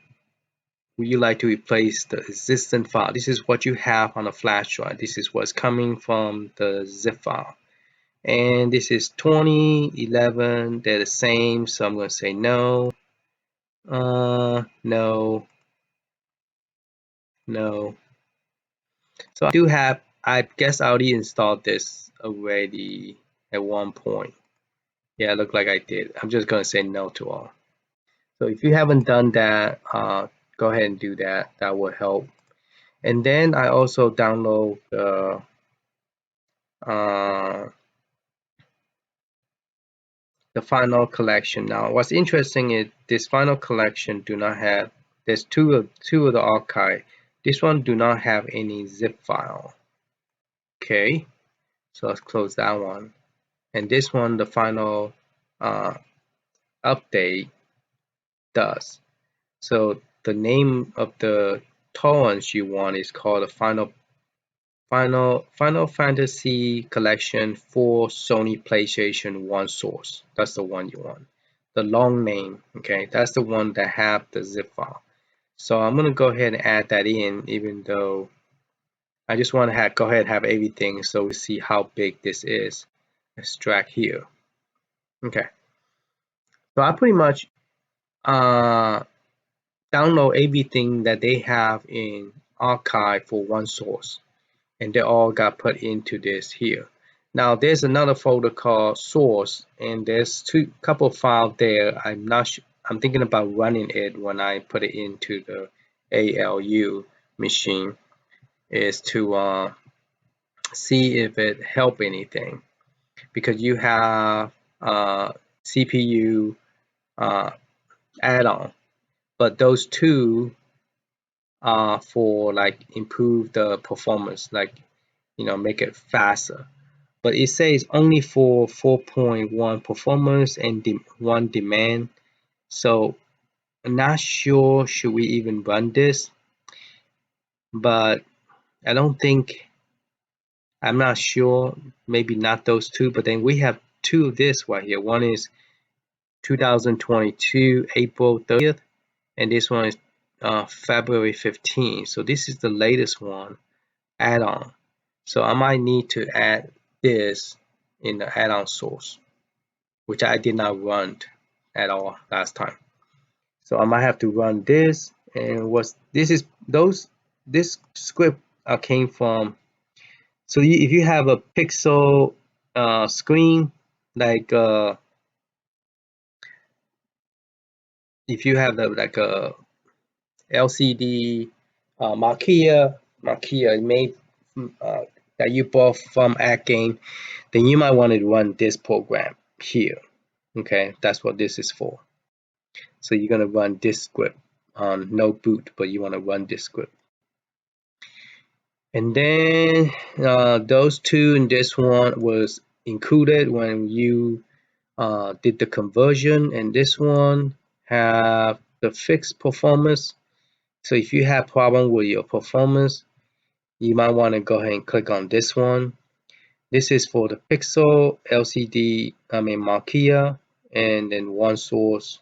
Would you like to replace the existing file? This is what you have on a flash drive. This is what's coming from the zip file. And this is 2011. They're the same. So I'm going to say no. No. No. So I guess I already installed this already at one point. Yeah, it looked like I did. I'm just going to say no to all. So if you haven't done that, go ahead and do that. That will help. And then I also download the final collection. Now, what's interesting is this final collection do not have. There's two of the archive. This one do not have any zip file. Okay, so let's close that one. And this one, the final update does. So the name of the torrents you want is called the Final Fantasy Collection for Sony PlayStation 1 source. That's the one you want. The long name, okay, that's the one that have the zip file. So I'm gonna go ahead and add that in, even though I just want to go ahead and have everything so we see how big this is. Extract here. Okay. So I pretty much download everything that they have in archive for one source, and they all got put into this here. Now there's another folder called source, and there's couple files there. I'm thinking about running it when I put it into the ALU machine, is to see if it help anything, because you have CPU add-on, but those two are for like improve the performance, like make it faster. But it says only for 4.1 performance and 1 demand. So I'm not sure should we even run this, but I don't think, I'm not sure, maybe not those two, but then we have two of this right here. One is 2022 April 30th, and this one is February 15th. So this is the latest one, add-on. So I might need to add this in the add-on source, which I did not run at all last time. So I might have to run this. And this script came from. So if you have a pixel screen, like if you have like a LCD Marquee made that you bought from AddGame, then you might want to run this program. here. Okay, that's what this is for. So you're gonna run this script on no boot, but you want to run this script. And then those two and this one was included when you did the conversion, and this one have the fixed performance. So if you have problem with your performance, you might want to go ahead and click on this one. This is for the pixel, LCD, Marquee, and then one source,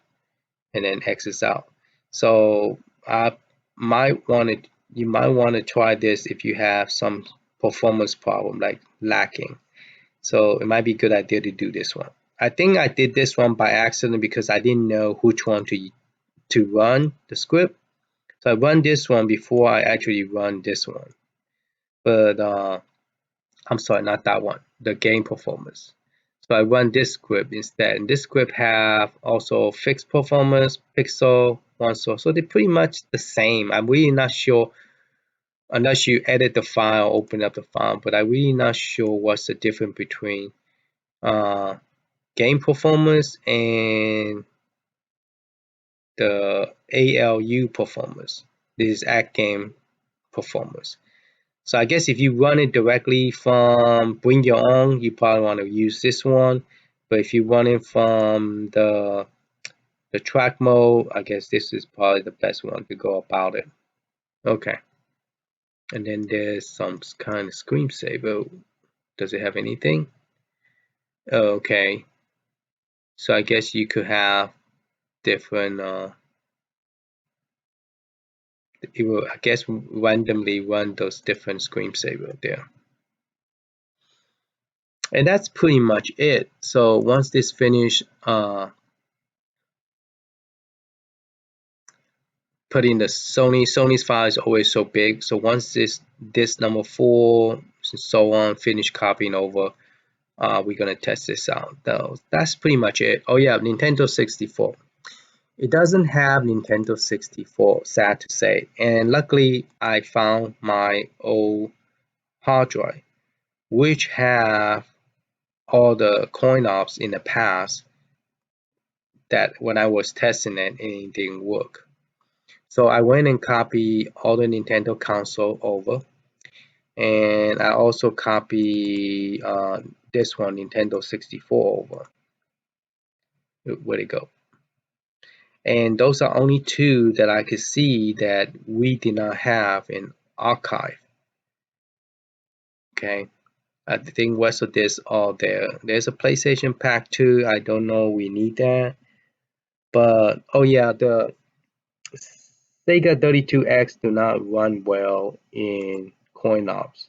and then X's out. So you might want to try this if you have some performance problem like lacking. So it might be a good idea to do this one. I think I did this one by accident because I didn't know which one to run the script. So I run this one before I actually run this one. But I'm sorry, not that one, the game performance. So I run this script instead. And this script have also fixed performance, pixel, one source. So they're pretty much the same. I'm really not sure, unless you edit the file, open up the file, but I'm really not sure what's the difference between game performance and the ALU performance. This is AddGame performance. So I guess if you run it directly from Bring Your Own, you probably want to use this one. But if you run it from the track mode, I guess this is probably the best one to go about it. Okay. And then there's some kind of screensaver. Does it have anything? Okay. So I guess you could have different it will, I guess, randomly run those different screensaver there. And that's pretty much it. So once this finished, put in the Sony's file is always so big. So once this number 4, so on, finish copying over, we're gonna test this out. Though that's pretty much it. Oh yeah, Nintendo 64. It doesn't have Nintendo 64, sad to say. And luckily, I found my old hard drive, which have all the CoinOps in the past that when I was testing it, it didn't work. So I went and copied all the Nintendo console over, and I also copy this one, Nintendo 64 over. Where'd it go? And those are only two that I could see that we did not have in archive. Okay, I think rest of this all there. There's a PlayStation Pack 2. I don't know we need that, but oh yeah, the Sega 32X do not run well in CoinOps.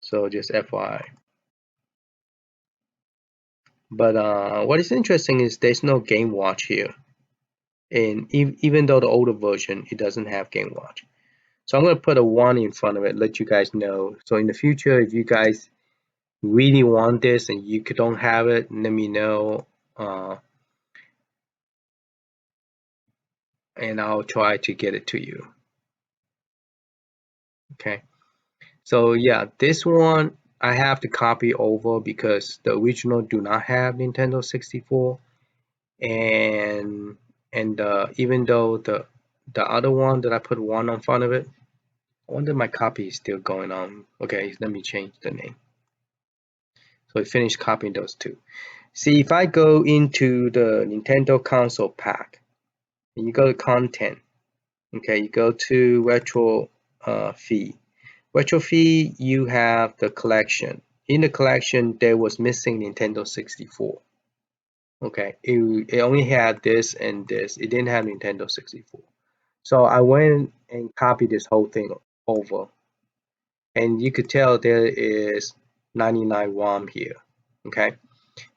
So just FYI. But what is interesting is there's no Game Watch here. And even though the older version, it doesn't have Game Watch. So I'm going to put a 1 in front of it, let you guys know. So in the future, if you guys really want this and you don't have it, let me know. And I'll try to get it to you. Okay. So yeah, this one I have to copy over because the original do not have Nintendo 64. And even though the other one that I put 1 in front of it, I wonder my copy is still going on. Okay, let me change the name. So I finished copying those two. See, if I go into the Nintendo console pack, and you go to content, okay, you go to retro fee. Retro fee, you have the collection. In the collection, there was missing Nintendo 64. Okay, it only had this and this. It didn't have Nintendo 64. So I went and copied this whole thing over. And you could tell there is 99 ROM here. Okay.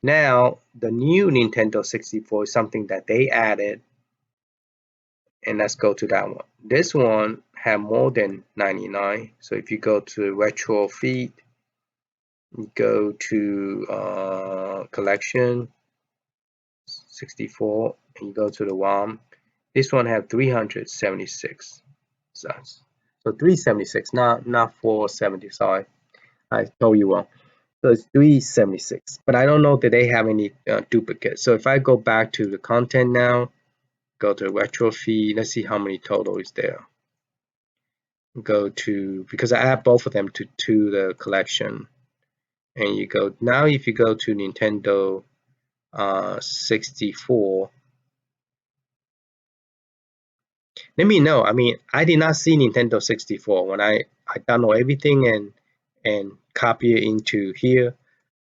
Now, the new Nintendo 64 is something that they added. And let's go to that one. This one had more than 99. So if you go to retro feed, you go to collection 64, and you go to the ROM. This one have 376 cents. So 376, not 470. Sorry, I told you wrong. So it's 376, but I don't know that they have any duplicates. So if I go back to the content now, go to retro feed, let's see how many total is there. Go to, because I add both of them to the collection, and you go now. If you go to Nintendo 64, let me know. I mean, I did not see Nintendo 64 when I download everything and copy it into here.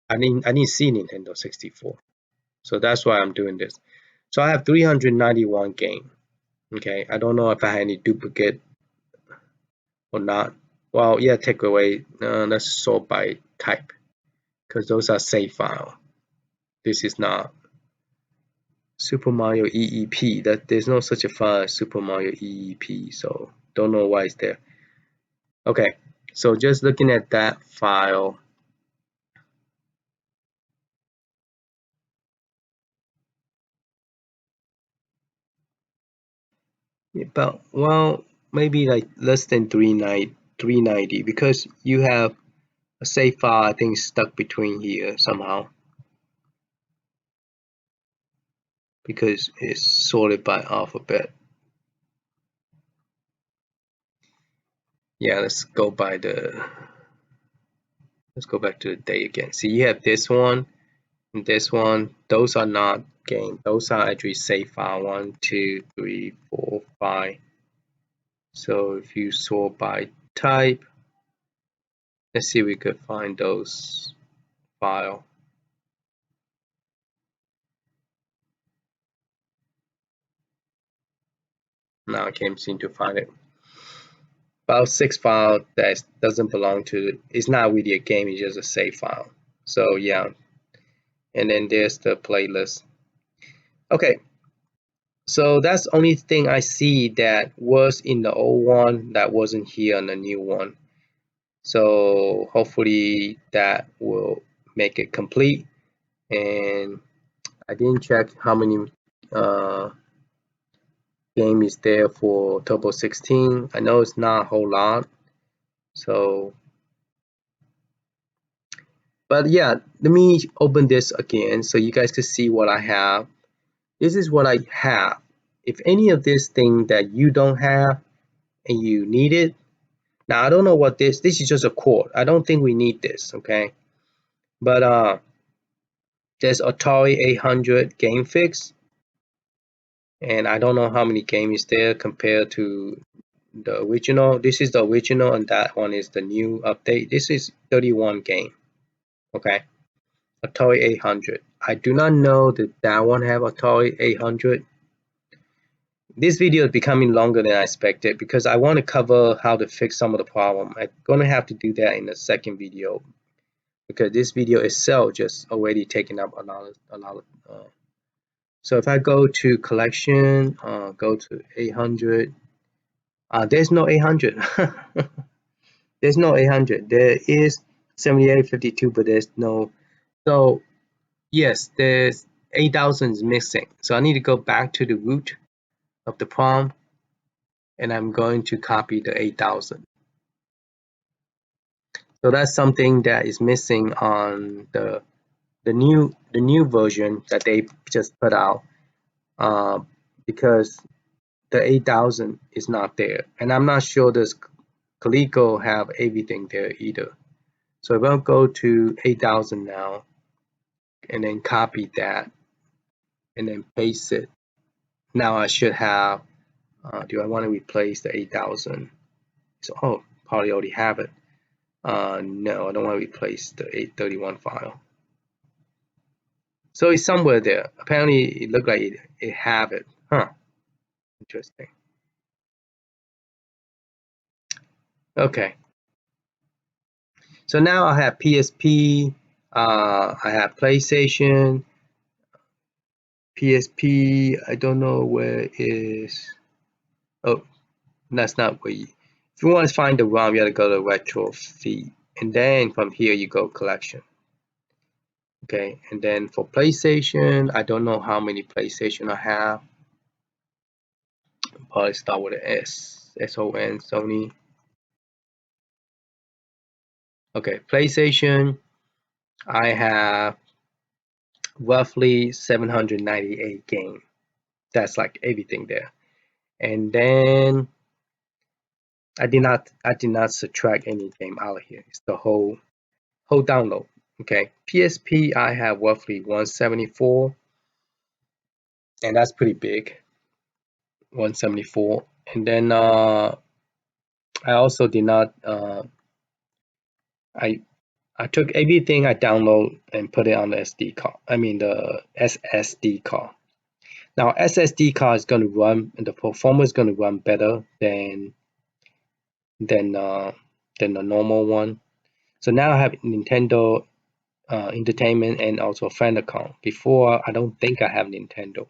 I didn't see Nintendo 64, so that's why I'm doing this. So I have 391 game. Okay, I don't know if I had any duplicate or not. Well, yeah, take away. Let's sort by type, because those are save file. This is not Super Mario EEP. That there's no such a file as Super Mario EEP. So don't know why it's there. Okay, so just looking at that file. About, well, maybe like less than 390 because you have a save file I think stuck between here somehow because it's sorted by alphabet. Yeah, let's go back to the day again. See, you have this one and this one. Those are not game. Those are actually save file. 1, 2, 3, 4, 5. So if you sort by type, let's see if we could find those file. Now I can't seem to find it. About 6 file that doesn't belong to, it's not really a game, it's just a save file. So yeah, and then there's the playlist. Okay, so that's the only thing I see that was in the old one that wasn't here on the new one. So hopefully that will make it complete. And I didn't check how many game is there for Turbo 16. I know it's not a whole lot. So, but yeah, let me open this again so you guys can see what I have. This is what I have. If any of this thing that you don't have and you need it, now I don't know what this is just a cord. I don't think we need this, okay? But there's Atari 800 game fix, and I don't know how many games is there compared to the original. This is the original and that one is the new update. This is 31 game, okay? Atari 800. I do not know that that one have Atari 800. This video is becoming longer than I expected because I want to cover how to fix some of the problem. I'm gonna have to do that in the second video because this video itself just already taken up a lot of. So if I go to collection, go to 800. There's no 800. There's no 800. There is 7852, but there's no. So yes, there's 8000 is missing. So I need to go back to the root of the prompt, and I'm going to copy the 8000. So that's something that is missing on the new version that they just put out, because the 8000 is not there, and I'm not sure does Coleco have everything there either. So if I go to 8000 now and then copy that and then paste it, now I should have. Do I want to replace the 8000? So, oh, probably already have it. No, I don't want to replace the 831 file. So it's somewhere there. Apparently, it looked like it have it. Huh. Interesting. Okay. So now I have PSP. I have PlayStation. PSP. I don't know where is. Oh, that's not where you. If you want to find the ROM, you gotta go to retro feed, and then from here you go collection. Okay, and then for PlayStation, I don't know how many PlayStation I have. Probably start with an S. S-O-N, Sony. Okay, PlayStation. I have roughly 798 game. That's like everything there. And then I did not subtract any game out of here. It's the whole download. Okay. PSP I have roughly 174, and that's pretty big. 174. And then I also did not I took everything I download and put it on the SD card. I mean the SSD card. Now SSD card is going to run, and the performance is going to run better than the normal one. So now I have Nintendo Entertainment and also fan account. Before I don't think I have Nintendo.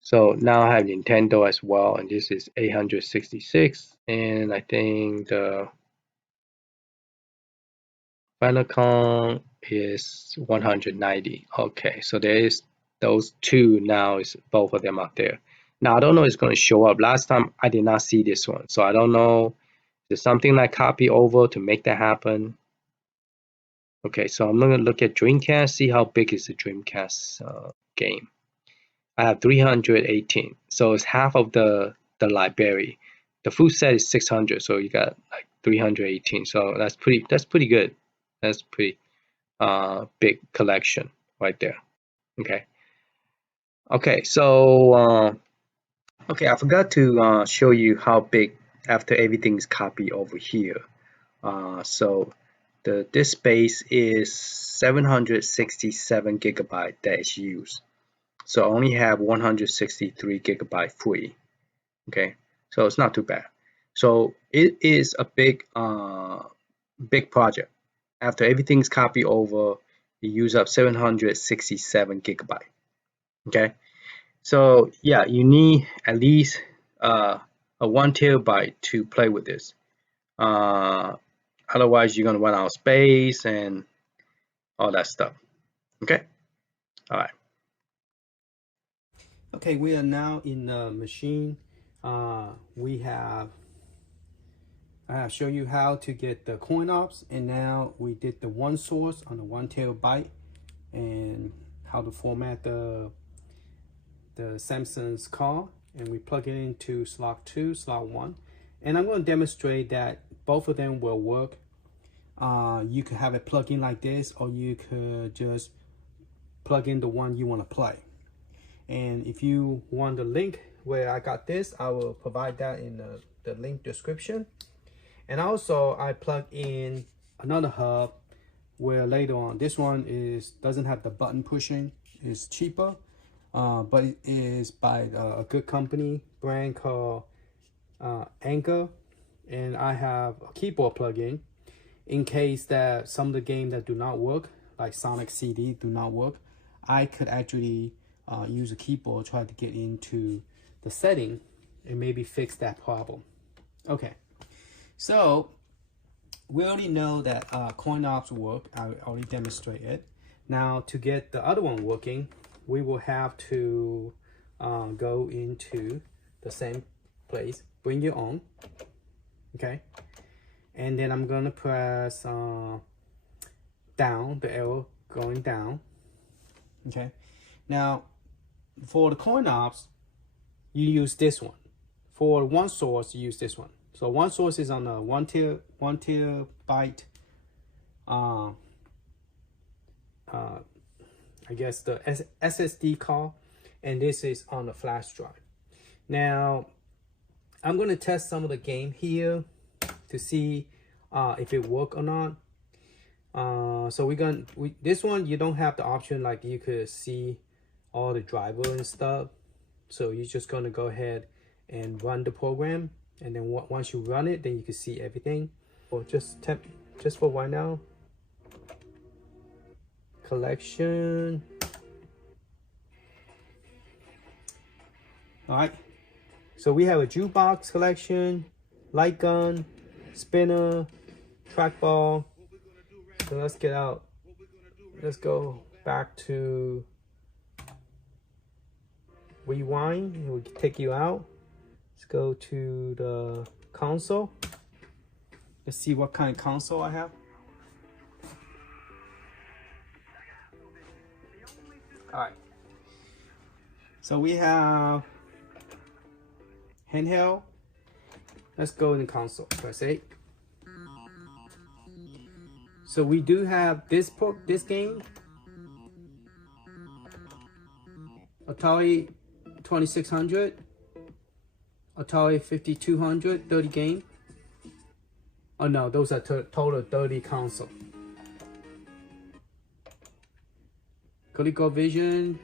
So now I have Nintendo as well, and this is 866, and I think the fan account is 190. Okay, so there is those two now, is both of them out there. Now I don't know if it's going to show up. Last time I did not see this one, so I don't know. There's something like copy over to make that happen. Okay, so I'm going to look at Dreamcast, see how big is the Dreamcast game. I have 318, so it's half of the library. The full set is 600, so you got like 318. So that's pretty good. That's pretty big collection right there. Okay, so okay, I forgot to show you how big after everything's copied over here. So the disk space is 767 gigabyte that is used. So I only have 163 gigabyte free. Okay, so it's not too bad. So it is a big project. After everything's copied over, you use up 767 gigabyte. Okay, so yeah, you need at least a 1 terabyte to play with this. Otherwise, you're gonna run out of space and all that stuff. Okay, all right. Okay, we are now in the machine. I have shown you how to get the CoinOps, and now we did the one source on the 1 terabyte and how to format the Samsung's card, and we plug it into slot 2, slot 1, and I'm going to demonstrate that both of them will work. You could have it plug in like this, or you could just plug in the one you want to play. And if you want the link where I got this, I will provide that in the link description. And also I plug in another hub where later on, this one doesn't have the button pushing, it's cheaper, but it is by a good company brand called Anchor, and I have a keyboard plugin in case that some of the games that do not work, like Sonic CD, do not work. I could actually use a keyboard, try to get into the setting and maybe fix that problem. Okay, so we already know that CoinOps work. I already demonstrated it. Now to get the other one working, we will have to go into the same place, bring your own. Okay, and then I'm gonna press down, the arrow going down. Okay, now for the CoinOps, you use this one. For one source, you use this one. So one source is on a 1 terabyte. I guess the SSD card, and this is on a flash drive. Now, I'm gonna test some of the game here to see if it work or not. So this one, you don't have the option like you could see all the driver and stuff. So you're just gonna go ahead and run the program, and then once you run it, then you can see everything. Or just for right now. Collection. All right. So we have a jukebox collection, light gun, spinner, trackball. So let's get out. Let's go back to rewind. It will take you out. Let's go to the console. Let's see what kind of console I have. All right. So we have handheld. Let's go in the console. Press 8. So we do have this game, Atari 2600, Atari 5200, 30 game. Oh no, those are total 30 console. ColecoVision,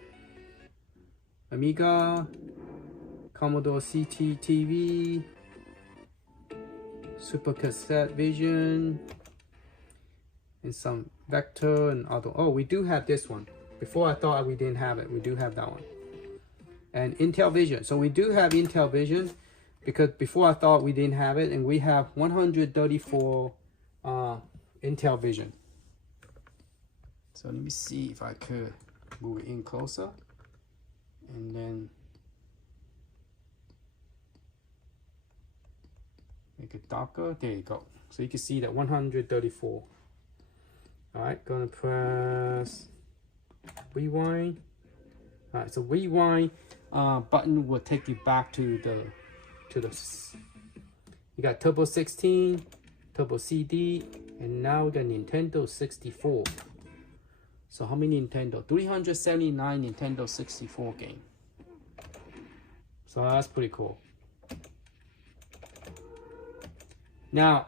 Amiga, Commodore CT TV, Super Cassette Vision, and some Vector and other. Oh, we do have this one. Before I thought we didn't have it. We do have that one. And Intel Vision. So we do have Intel Vision because before I thought we didn't have it, and we have 134 Intel Vision. So let me see if I could move it in closer, and then make it darker. There you go. So you can see that 134. All right, gonna press rewind. All right, so rewind button will take you back to the you got Turbo 16, Turbo CD, and now we got Nintendo 64. So how many Nintendo? 379 Nintendo 64 game. So that's pretty cool. Now,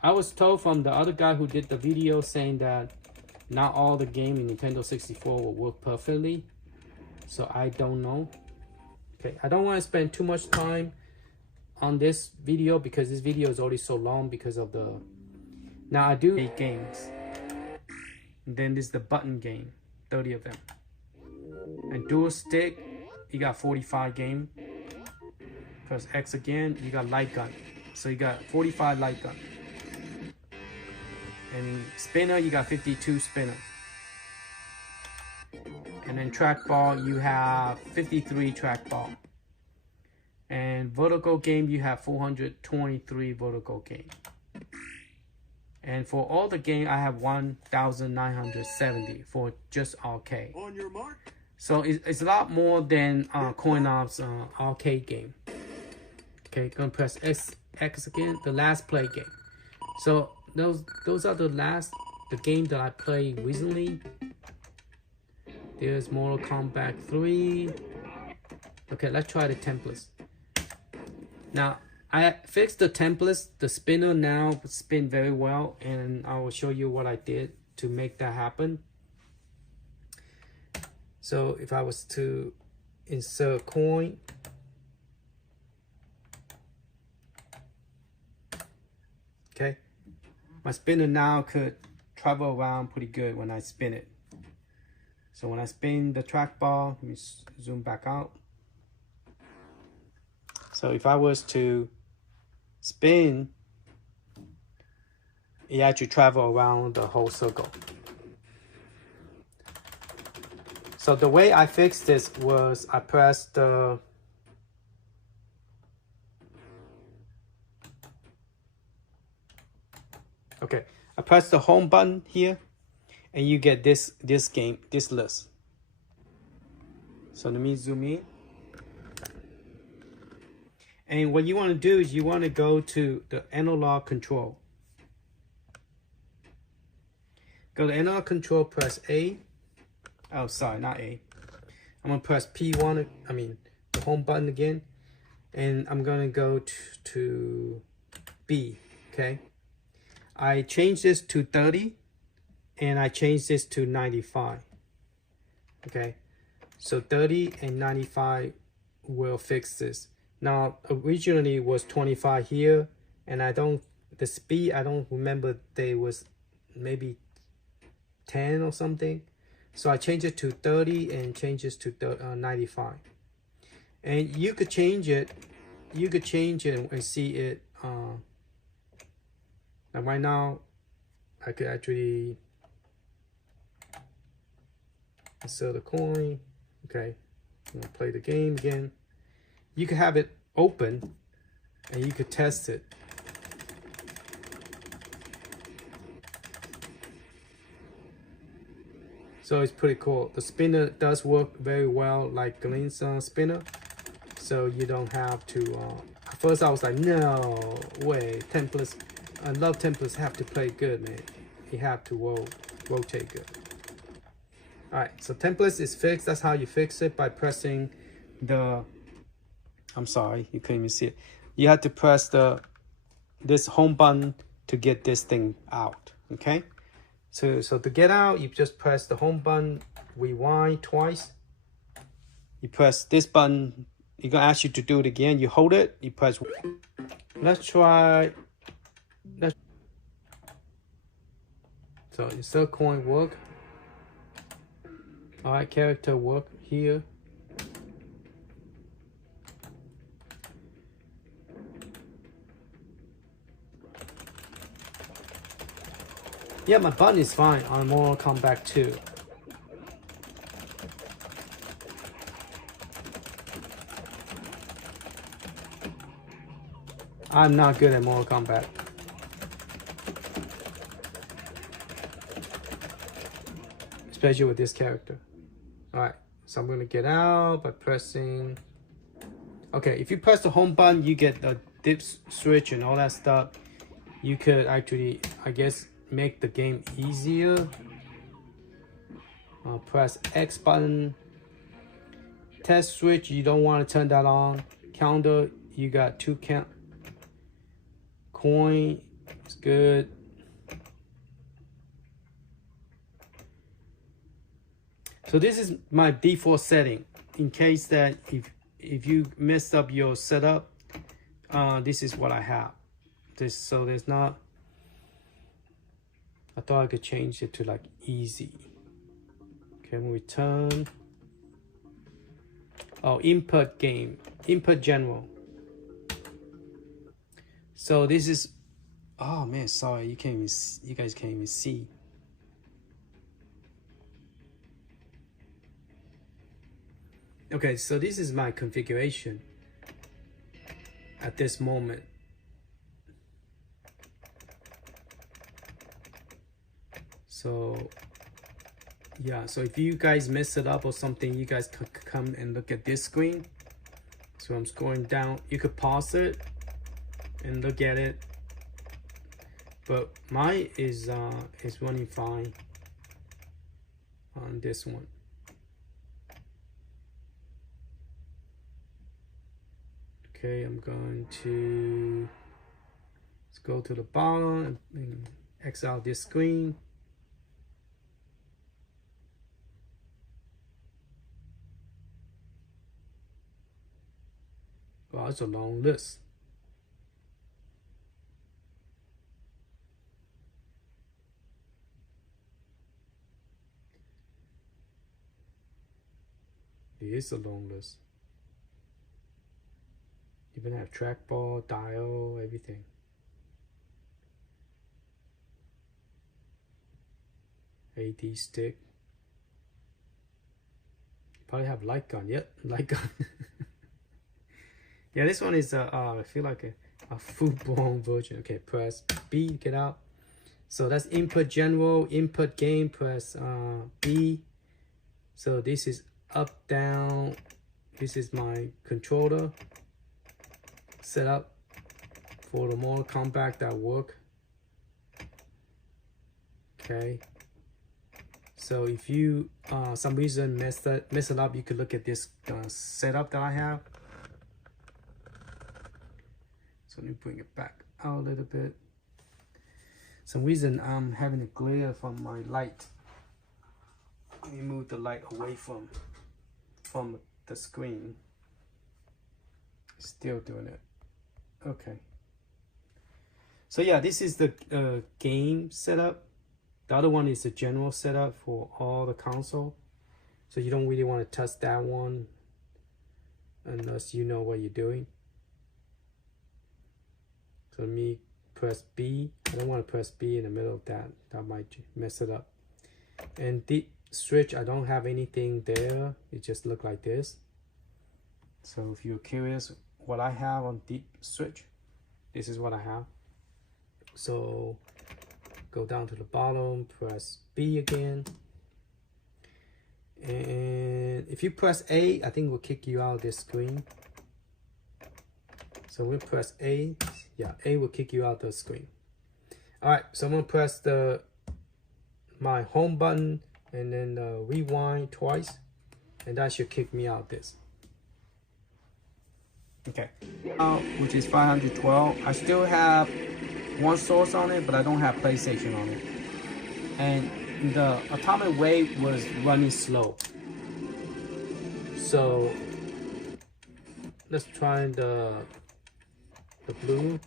I was told from the other guy who did the video saying that not all the game in Nintendo 64 will work perfectly. So I don't know. Okay, I don't want to spend too much time on this video because this video is already so long because of the... Now I do 8 games. And then this is the button game, 30 of them. And dual stick, you got 45 game. Press X again, you got light gun. So you got 45 light gun. And spinner, you got 52 spinner. And then trackball, you have 53 trackball. And vertical game, you have 423 vertical game. And for all the game, I have 1,970 for just arcade. On your mark. So it's a lot more than CoinOpsX arcade game. Okay, gonna press X again, the last play game. So those are the game that I played recently. There's Mortal Kombat 3. Okay, let's try the templates. Now, I fixed the templates. The spinner now spin very well, and I will show you what I did to make that happen. So if I was to insert a coin, okay, my spinner now could travel around pretty good when I spin it. So when I spin the trackball, let me zoom back out. So if I was to spin, it actually travel around the whole circle. So the way I fixed this was I pressed the I press the home button here, and you get this list. So let me zoom in. And what you want to do is you want to go to the analog control. Go to analog control, press A. Oh, sorry, not A. I'm going to press P1, the home button again. And I'm going to go to B, okay? I changed this to 30, and I changed this to 95, okay? So 30 and 95 will fix this. Now, originally it was 25 here, and the speed, I don't remember, there was maybe 10 or something. So I changed it to 30 and changed it to 95. And you could change it and see it. Like right now, I could actually insert a coin. Okay, I'm gonna play the game again. You could have it open and you could test it. So it's pretty cool. The spinner does work very well like Glenn's spinner. So you don't have to, at first I was like, no way, templates, I love templates, have to play good, man. You have to rotate good. All right, so templates is fixed. That's how you fix it, by pressing the, I'm sorry, you couldn't even see it. You have to press this home button to get this thing out, okay? So to get out, you just press the home button, rewind twice. You press this button, it's gonna ask you to do it again. You hold it, you press. Let's try. So insert coin work. All right, character work here. Yeah, my button is fine on Mortal Kombat 2. I'm not good at Mortal Kombat. Especially with this character. Alright, so I'm gonna get out by pressing. Okay, if you press the home button, you get the dip switch and all that stuff. You could actually, I guess, make the game easier. Press X button. Test switch, you don't want to turn that on. Counter, you got 2 count. Coin is good. So this is my default setting in case that if you messed up your setup, this is what I have. So there's not, I thought I could change it to like easy. Okay, when we turn, oh, input game, input general. So this is, oh man, sorry, you guys can't even see. Okay, so this is my configuration at this moment. So yeah, so if you guys mess it up or something, you guys can come and look at this screen. So I'm scrolling down, you could pause it and look at it, but mine is running fine on this one. Okay, I'm going to, let's go to the bottom and X out this screen. Wow, it's a long list. It is a long list. Even have trackball, dial, everything. AD stick. Probably have light gun. Yep, light gun. Yeah, this one is I feel like a full-blown version. Okay, press B to get out. So that's input general, input game. Press B. So this is up, down. This is my controller setup for the Mortal Kombat that work. Okay, so if you some reason mess it up, you could look at this setup that I have. So let me bring it back out a little bit. Some reason I'm having a glare from my light. Let me move the light away from the screen. Still doing it. Okay. So yeah, this is the game setup. The other one is the general setup for all the console. So you don't really want to touch that one unless you know what you're doing. So let me press B. I don't want to press B in the middle of that. That might mess it up. And the switch, I don't have anything there. It just look like this. So if you're curious what I have on deep switch, this is what I have. So go down to the bottom, press B again. And if you press A, I think it will kick you out of this screen. So we'll press A. Yeah, A will kick you out of the screen. All right, so I'm gonna press my home button and then rewind twice, and that should kick me out of this. Okay, which is 512. I still have one source on it, but I don't have PlayStation on it. And the atomic wave was running slow. So let's try the blue.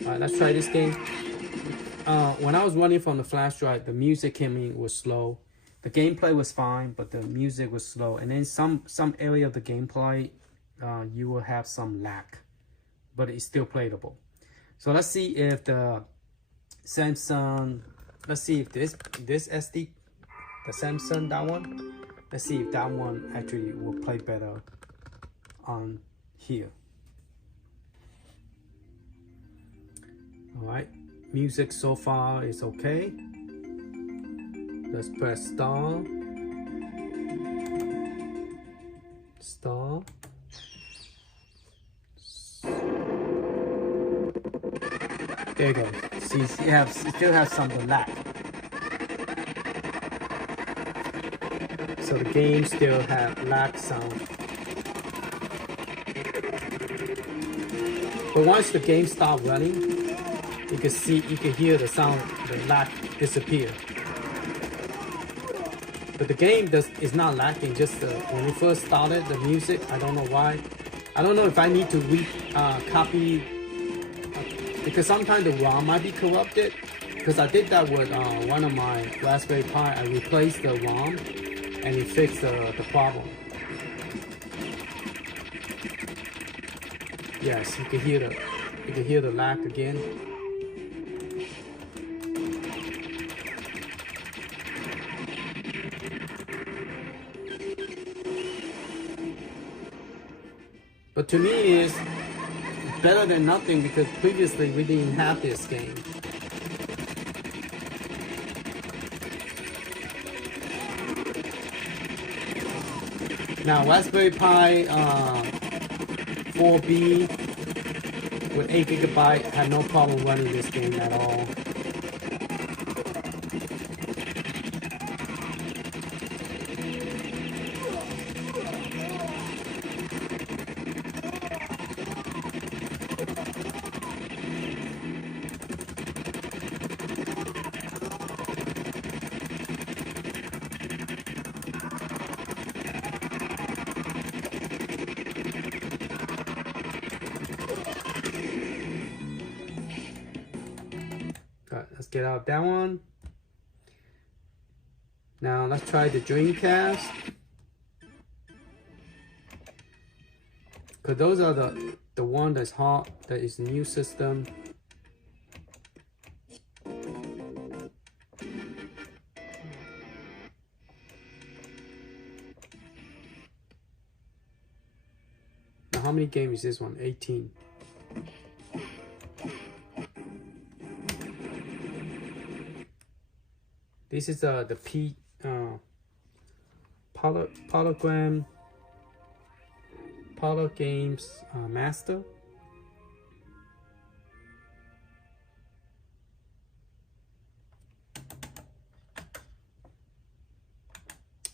All right, let's try this game. When I was running from the flash drive, the music came in was slow. The gameplay was fine, but the music was slow. And then some area of the gameplay, you will have some lag, but it's still playable. So let's see if the Samsung, let's see if this SD, the Samsung, that one, let's see if that one actually will play better on here. All right, music so far is okay. Let's press star. Star. There you go. See, you still have some lag. So the game still have lag sound. But once the game stops running, you can hear the sound, the lag disappear. But the game is not lagging, just when we first started the music, I don't know why. I don't know if I need to copy, because sometimes the ROM might be corrupted. Because I did that with one of my Raspberry Pi. I replaced the ROM and it fixed the problem. Yes, you can hear the lag again. But to me, it's better than nothing because previously we didn't have this game. Now, Raspberry Pi 4B with 8 GB had no problem running this game at all. Let's get out that one. Now let's try the Dreamcast. Cause those are the one that's hot, that is new system. Now how many games is this one? 18. This is the Polygram Games Master.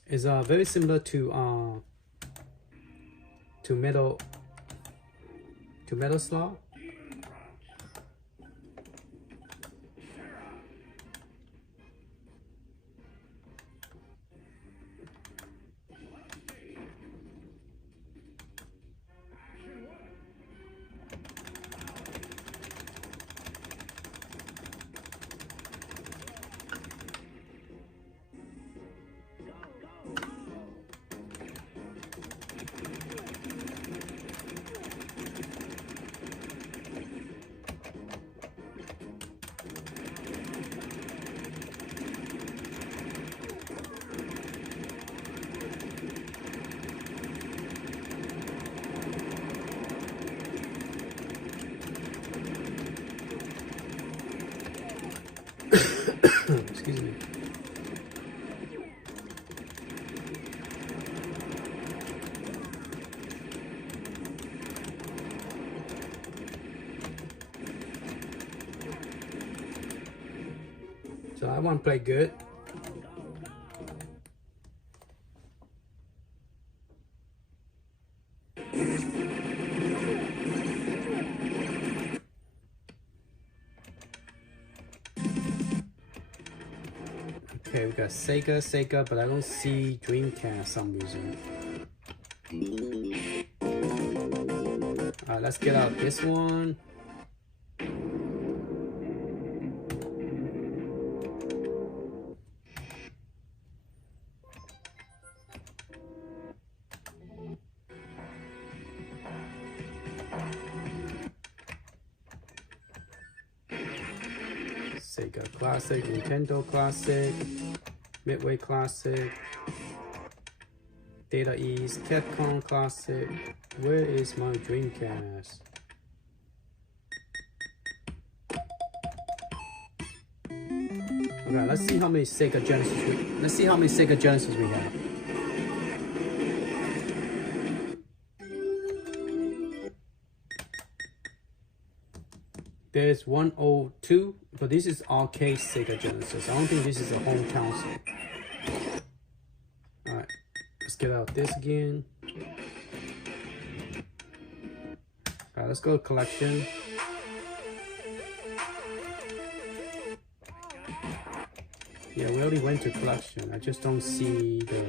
It's very similar to Metal Slug. So I want to play good. Okay, we got Sega, but I don't see Dreamcast for some reason. Alright, let's get out this one. Sega Classic, Nintendo Classic, Midway Classic, Data East, Capcom Classic. Where is my Dreamcast? Okay, let's see how many Sega Genesis we have. There's 102, but this is arcade Sega Genesis. I don't think this is a home console. Alright, let's get out this again. Alright, let's go to collection. Yeah, we already went to collection. I just don't see the...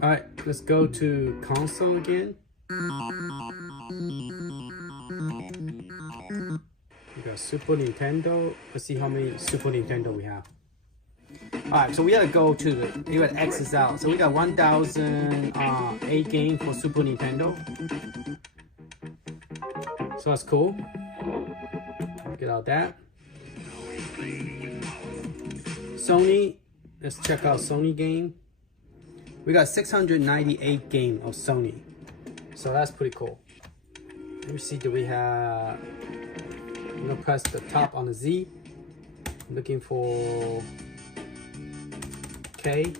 Alright, let's go to console again. We got Super Nintendo. Let's see how many Super Nintendo we have. Alright, so we gotta go to the, we gotta X this out. So we got 1008 games for Super Nintendo. So that's cool. Get out that. Sony, let's check out Sony game. We got 698 game of Sony. So that's pretty cool. Let me see, do we have, I'm gonna press the top on the Z. I'm looking for K.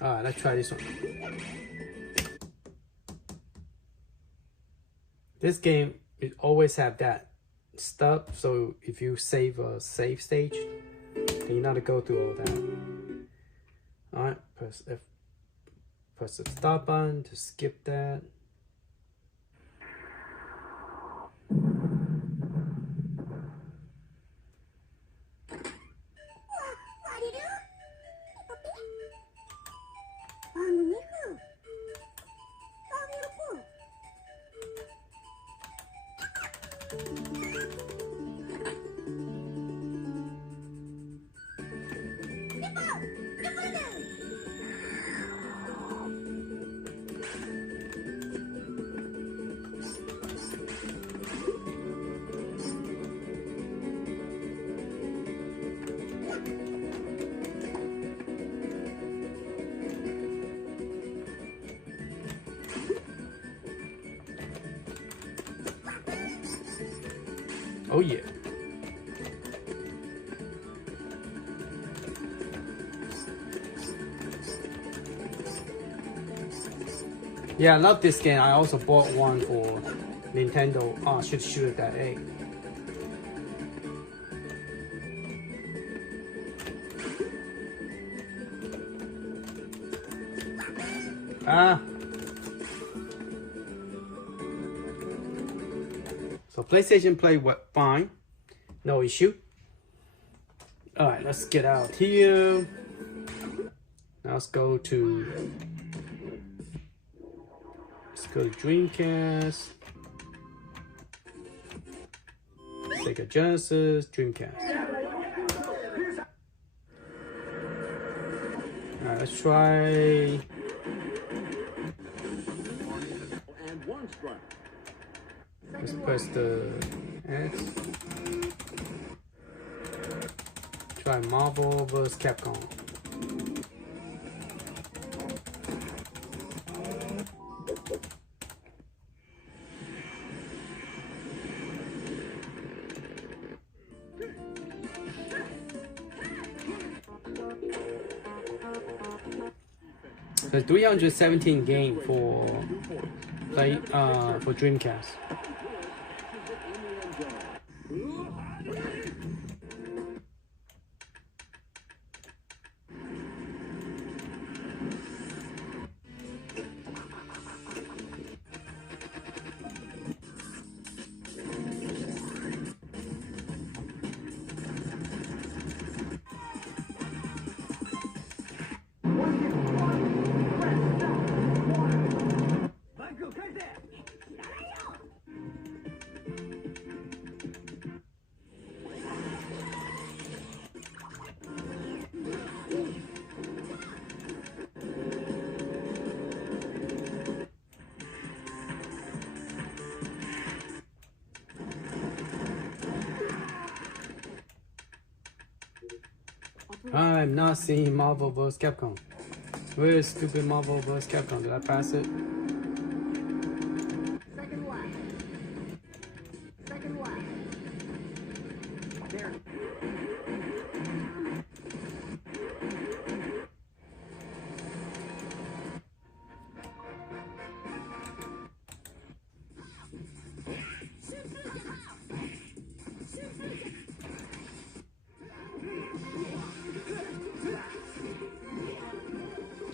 Alright, let's try this one. This game, it always have that stub, so if you save a save stage, then you not to go through all that. Alright, press F, press the stop button to skip that. Oh yeah. Yeah, I love this game. I also bought one for Nintendo. Oh, shoot that egg. Ah. So PlayStation played fine, no issue. All right, let's get out here. Now let's go to Dreamcast, Sega Genesis, Dreamcast. All right, let's try. Let's press the X. Try Marvel vs. Capcom. The 317 game for Dreamcast. I'm not seeing Marvel vs. Capcom. Where is stupid Marvel vs. Capcom? Did I pass it? Second lap. Second lap. There.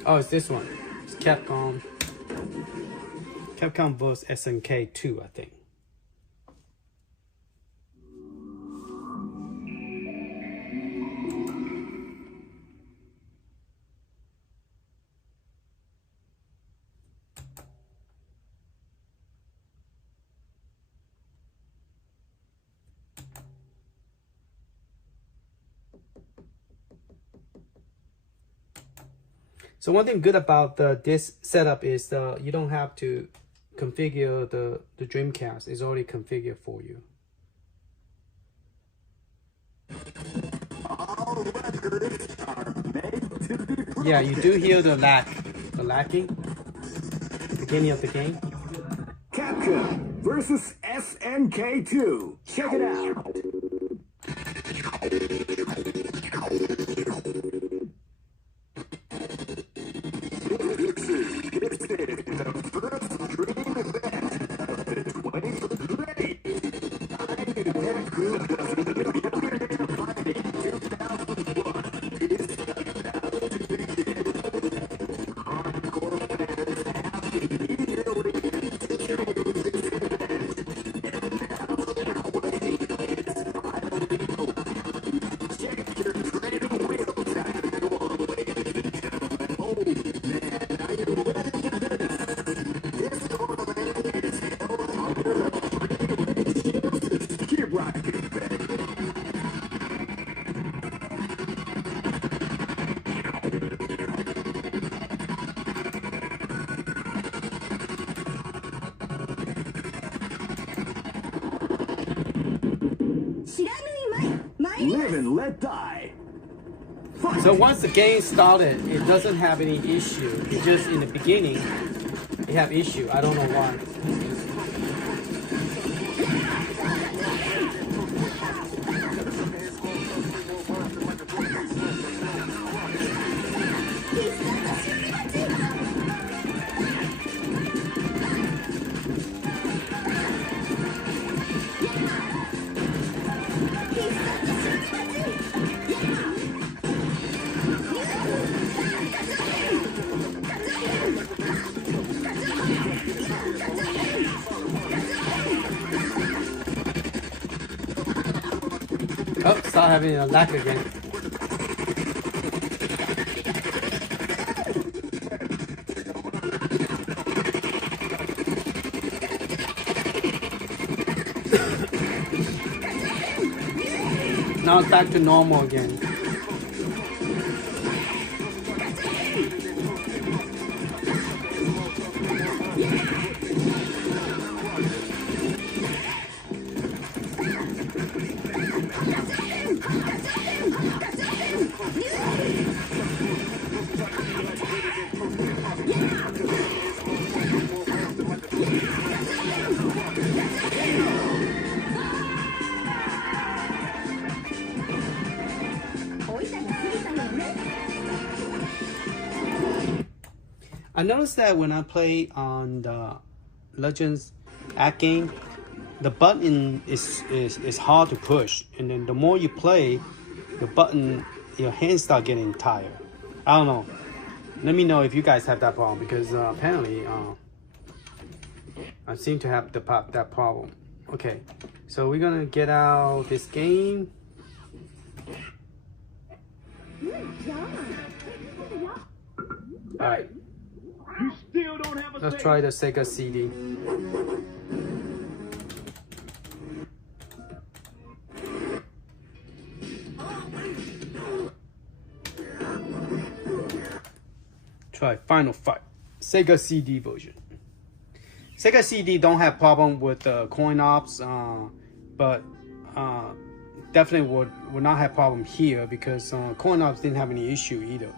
Oh, it's this one. It's Capcom. Capcom vs. SNK 2, I think. So one thing good about this setup is you don't have to configure the Dreamcast. It's already configured for you. Yeah, you do hear the lagging, beginning of the game. Capcom versus SNK2. Check it out. Live and let die. Fight. So once the game started, it doesn't have any issue. It just in the beginning, it have issue. I don't know why. Oh, start having a lag again. Now it's back to normal again. I noticed that when I play on the Legends Atgame, the button is hard to push, and then the more you play, the button, your hands start getting tired. I don't know. Let me know if you guys have that problem, because apparently I seem to have that problem. Okay, so we're gonna get out this game. All right. You still don't have a Let's try the Sega CD. Try Final Fight, Sega CD version. Sega CD don't have problem with CoinOps, but definitely would not have problem here, because CoinOps didn't have any issue either.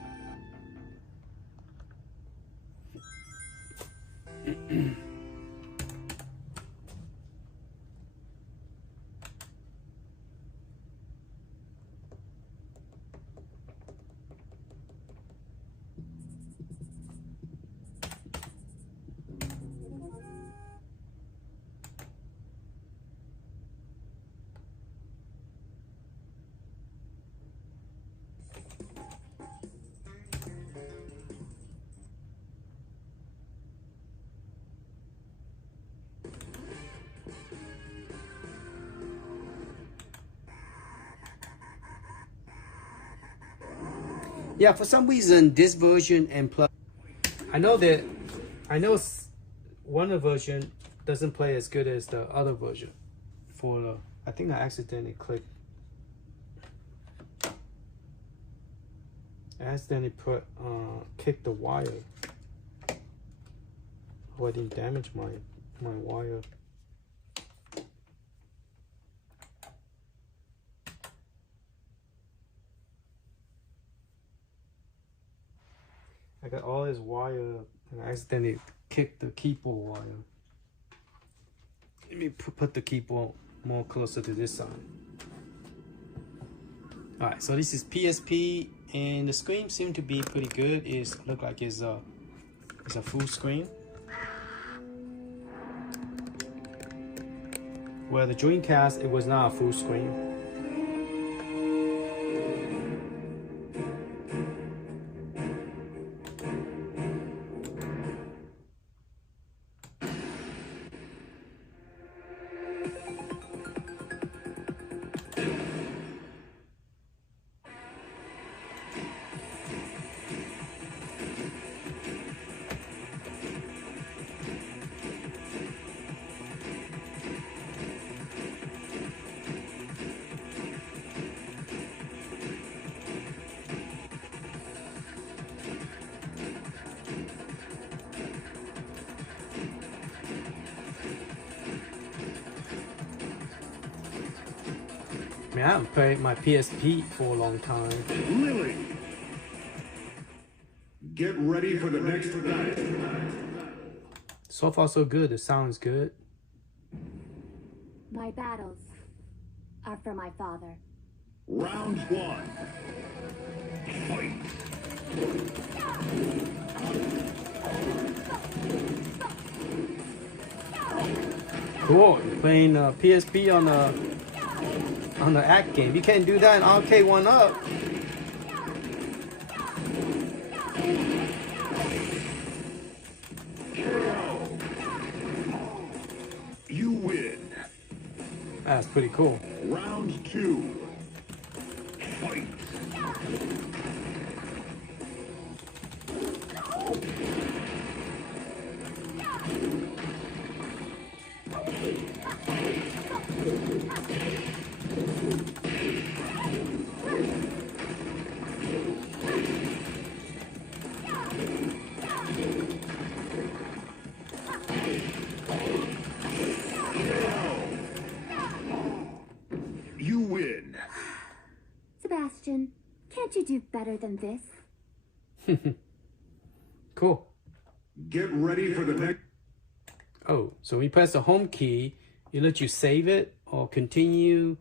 Yeah, for some reason this version and plus, I know one version doesn't play as good as the other version. For the, I think I accidentally clicked. I accidentally kicked the wire. Oh, I didn't damage my wire. I got all this wire and I accidentally kicked the keyboard wire. Let me put the keyboard more closer to this side. Alright, so this is PSP, and the screen seemed to be pretty good. It looked like it's a full screen. Where the Dreamcast, it was not a full screen. Man, I haven't played my PSP for a long time. Lily, get ready for the next battle. So far, so good. The sound is good. My battles are for my father. Round one. Fight. Cool. You're playing PSP on the Atgame. You can't do that in Arcade 1-Up. You win. That's pretty cool. Round two. Fight. You win. Sebastian, can't you do better than this? Cool. Get ready for the next. Oh, so we press the home key, it lets you save it or continue.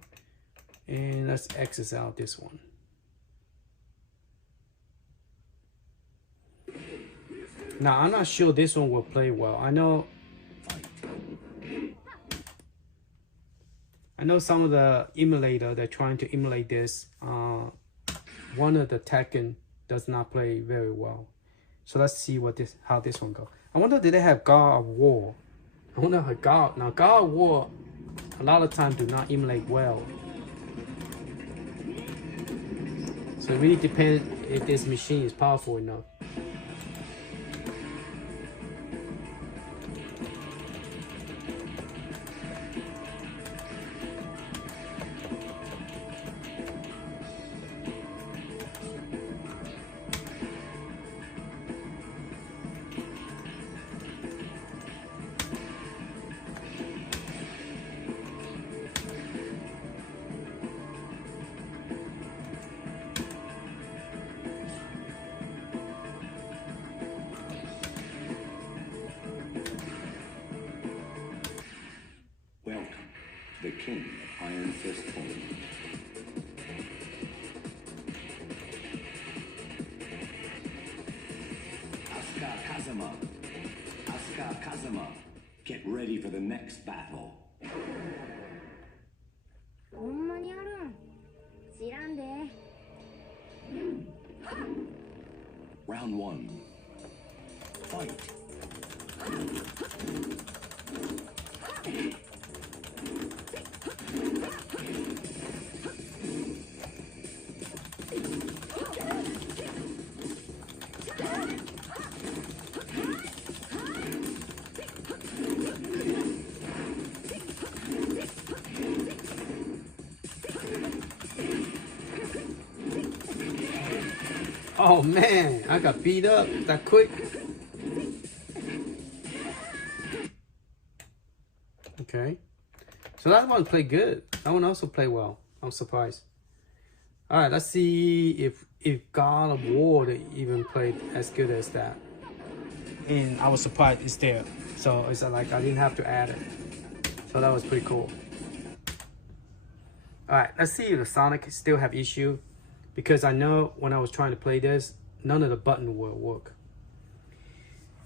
And let's exit out this one. Now, I'm not sure this one will play well. I know some of the emulator, they're trying to emulate this. One of the Tekken does not play very well. So let's see how this one goes. I wonder, did they have God of War? I wonder how God of War a lot of times do not emulate well. So it really depends if this machine is powerful enough. Welcome to the King of Iron Fist Tournament. Asuka Kazama, get ready for the next battle. ほんまにあるん知らんで Round one. Fight. Oh man, I got beat up that quick. Okay. So that one played good. That one also played well. I'm surprised. Alright, let's see if God of War they even played as good as that. And I was surprised it's there. So it's like I didn't have to add it. So that was pretty cool. Alright, let's see if the Sonic still have issue. Because I know when I was trying to play this, none of the button will work.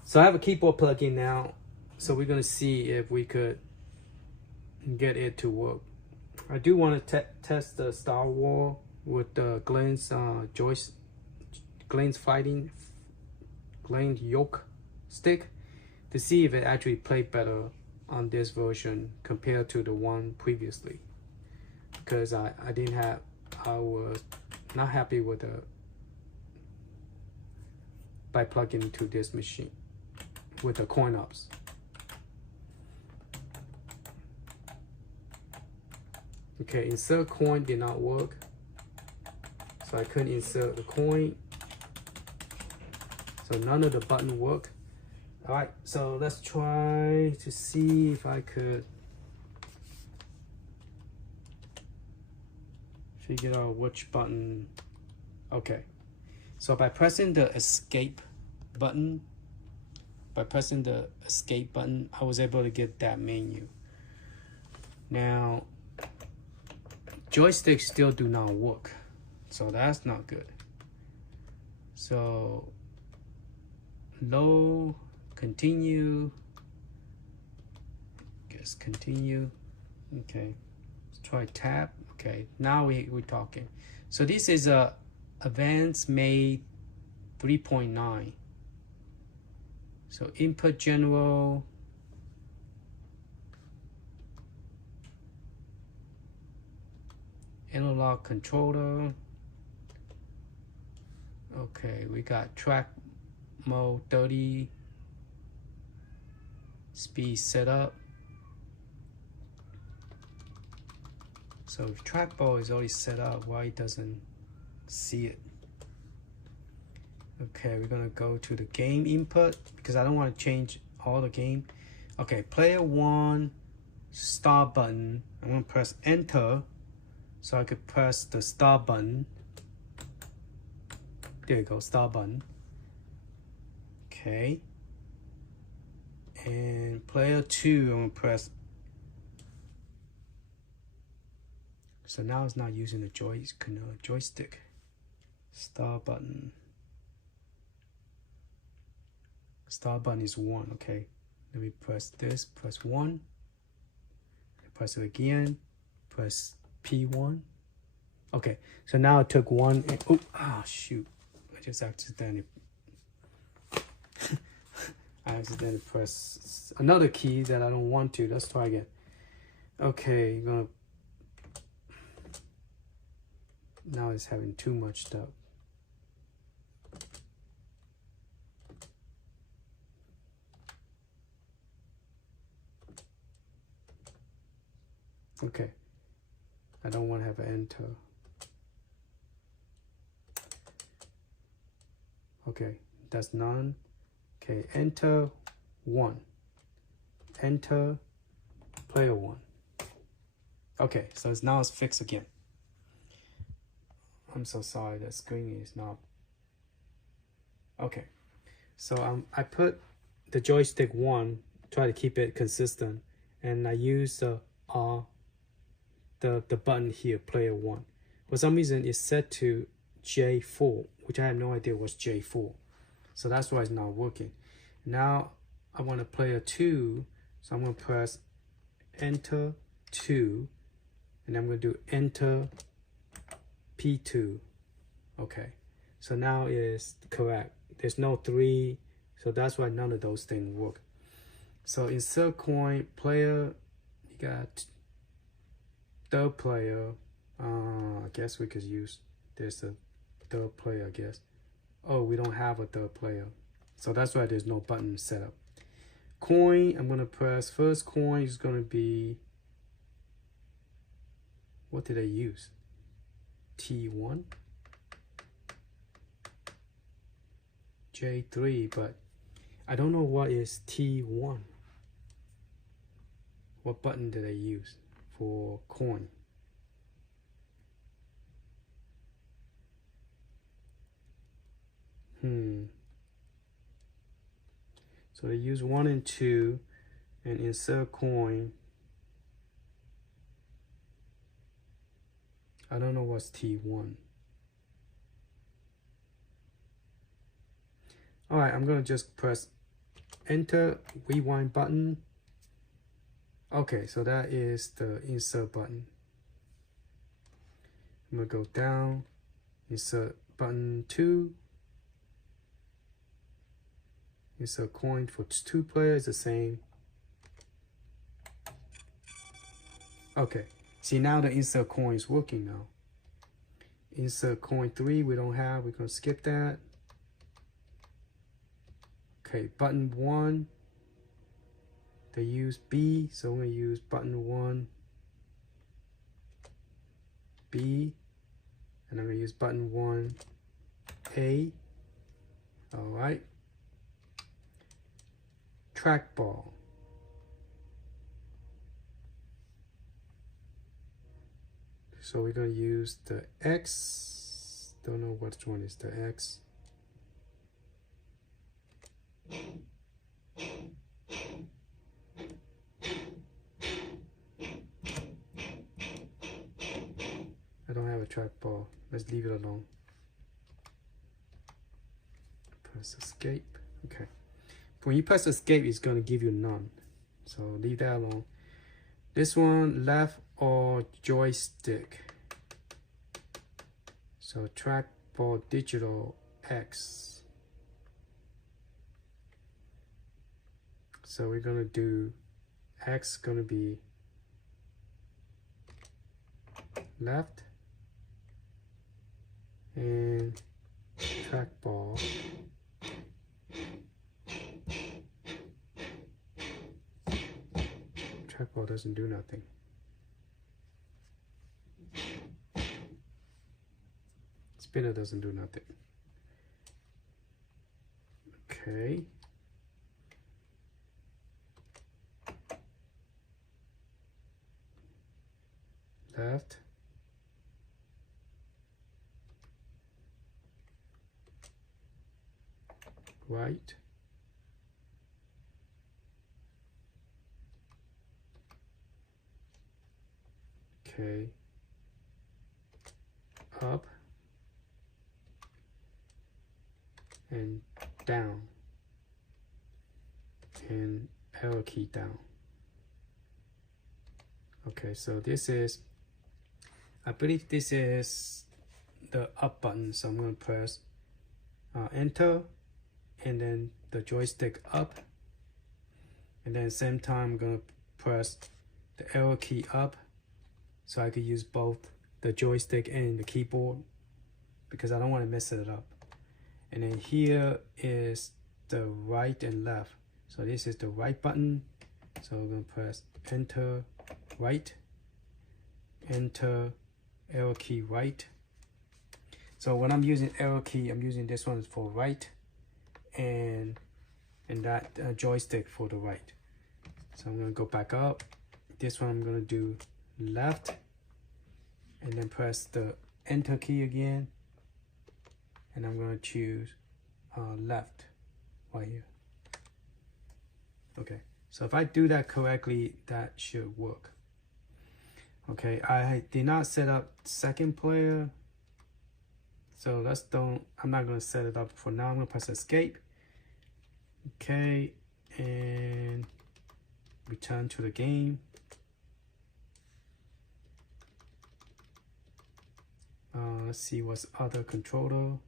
So I have a keyboard plugin now. So we're going to see if we could get it to work. I do want to test the Star Wars with the Glenn's Glenn's yoke stick to see if it actually played better on this version compared to the one previously. Because I was not happy with by plugging into this machine with the CoinOps. Okay, insert coin did not work, so I couldn't insert the coin. So none of the button work. All right, so let's try to see if I could figure out which button. Okay, so by pressing the escape button, I was able to get that menu. Now joysticks still do not work, so that's not good. So low, continue, guess continue. Okay, let's try tab. Okay, now we're talking. So this is a advanced made 3.9. So input general, analog controller. Okay, we got track mode 30, speed setup. So if trackball is already set up, why it doesn't see it? Okay, we're gonna go to the game input because I don't want to change all the game. Okay, player 1, start button. I'm gonna press enter so I could press the start button. There you go, start button. Okay. And player 2, I'm gonna press. So now it's not using the joystick. Start button. Start button is 1. Okay. Let me press this. Press 1. Press it again. Press P1. Okay. So now it took 1. And, oh, shoot! I just accidentally. I accidentally pressed another key that I don't want to. Let's try again. Okay, gonna. Now it's having too much stuff. Okay, I don't want to have an enter. Okay, that's none. Okay, enter 1. Enter player 1. Okay, so now it's fixed again. I'm so sorry, the screen is not. Okay, so I put the joystick 1, try to keep it consistent, and I use the button here, player 1. For some reason, it's set to J4, which I have no idea what's J4. So that's why it's not working. Now I want to player 2, so I'm going to press enter 2, and I'm going to do enter P2. Okay, so now it's correct. There's no 3, so that's why none of those things work. So insert coin, player, you got third player. I guess we could use, there's a third player, I guess. Oh, we don't have a third player, so that's why there's no button set up. Coin, I'm gonna press, first coin is gonna be, what did I use? T1, J3, but I don't know what is T1. What button did I use for coin? So they use 1 and 2 and insert coin. I don't know what's T1. All right, I'm gonna just press enter, rewind button. Okay, so that is the insert button. I'm gonna go down, insert button 2. Insert coin for 2 players, the same. Okay, see now the insert coin is working now. Insert coin 3 we don't have, we're gonna skip that. Okay, button 1, they use B, so I'm gonna use button 1, B, and I'm gonna use button 1, A. All right. Trackball. So we're gonna use the X. Don't know which one is the X. I don't have a trackball. Let's leave it alone. Press escape. Okay. When you press escape, it's gonna give you none. So leave that alone. This one, left or joystick. So trackball digital X. So we're gonna do X gonna be left and trackball doesn't do nothing. Spinner doesn't do nothing. Okay. Left. Right. Okay. Up and down and arrow key down. Okay, so this is, I believe this is the up button, so I'm going to press enter and then the joystick up, and then same time I'm going to press the arrow key up so I could use both the joystick and the keyboard because I don't want to mess it up. And then here is the right and left. So this is the right button, so we're going to press enter right, enter arrow key right. So when I'm using arrow key, I'm using this one for right and that joystick for the right. So I'm going to go back up. This one I'm going to do left and then press the enter key again, and I'm going to choose left right here. Okay, so if I do that correctly, that should work. Okay, I did not set up second player, so I'm not going to set it up for now. I'm going to press escape. Okay, and return to the game. Let's see what's other controller.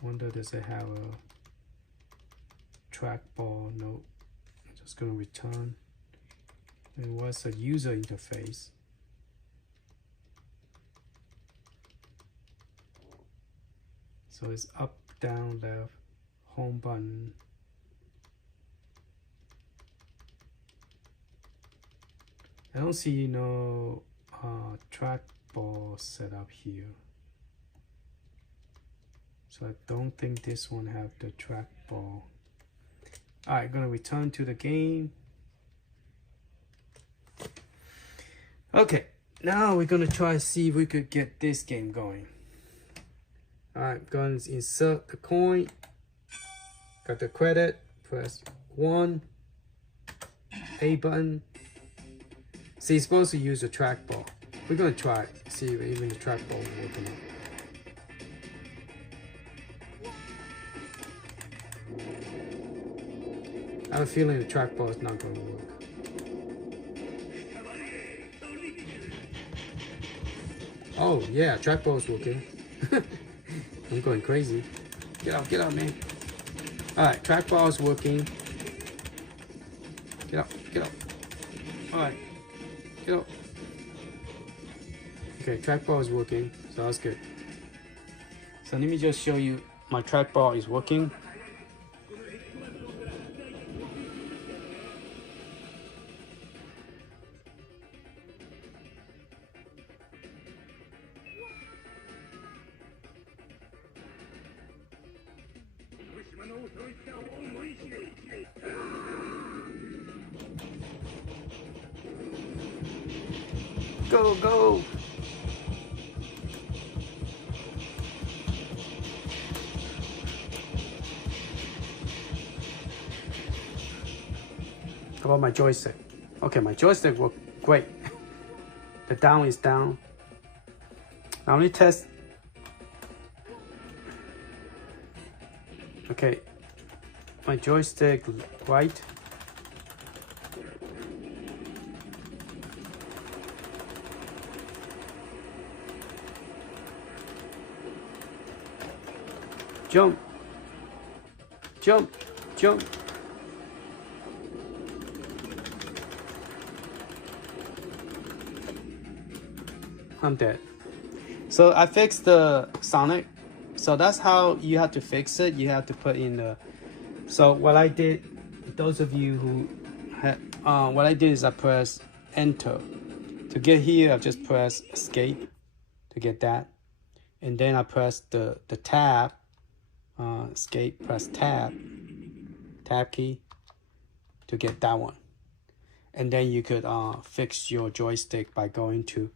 Wonder, does it have a trackball? No. I'm just gonna return. And what's a user interface? So it's up, down, left, home button. I don't see no trackball set up here. So I don't think this one have the trackball. Alright, gonna return to the game. Okay, now we're gonna try to see if we could get this game going. Alright, going to insert the coin. Got the credit. Press 1. A button. See, you're supposed to use a trackball. We're gonna try it. See if even the trackball will work or not. I have a feeling the trackball is not gonna work. Oh yeah, trackball is working. I'm going crazy. Get out, man. Alright, trackball is working. Get out. Alright, get out. Okay, trackball is working, so that's good. So let me just show you my trackball is working. go, go. How about my joystick? Okay, my joystick worked great. The down is down. Now let me test. Okay, my joystick right. Jump, jump, jump. I'm dead. So I fixed the Sonic. So that's how you have to fix it. You have to put in the. So what I did, those of you who had, what I did is I press Enter. To get here, I just press Escape to get that, and then I press the tab. Escape, press tab key to get that one, and then you could fix your joystick by going to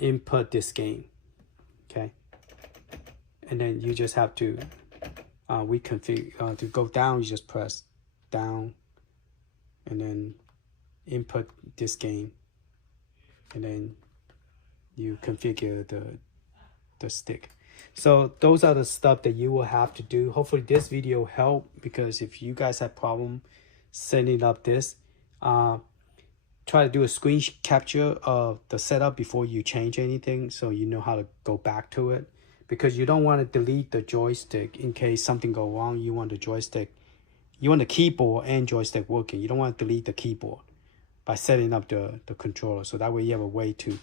input this game. Okay, and then you just have to reconfigure to go down. You just press down and then input this game, and then you configure the stick. So those are the stuff that you will have to do. Hopefully this video helped, because if you guys have problem setting up this, try to do a screen capture of the setup before you change anything, so you know how to go back to it, because you don't want to delete the joystick in case something go wrong. You want the joystick, you want the keyboard and joystick working. You don't want to delete the keyboard by setting up the controller, so that way you have a way to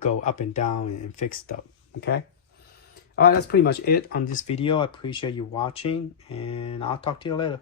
go up and down and fix stuff. Okay. All right, that's pretty much it on this video. I appreciate you watching, and I'll talk to you later.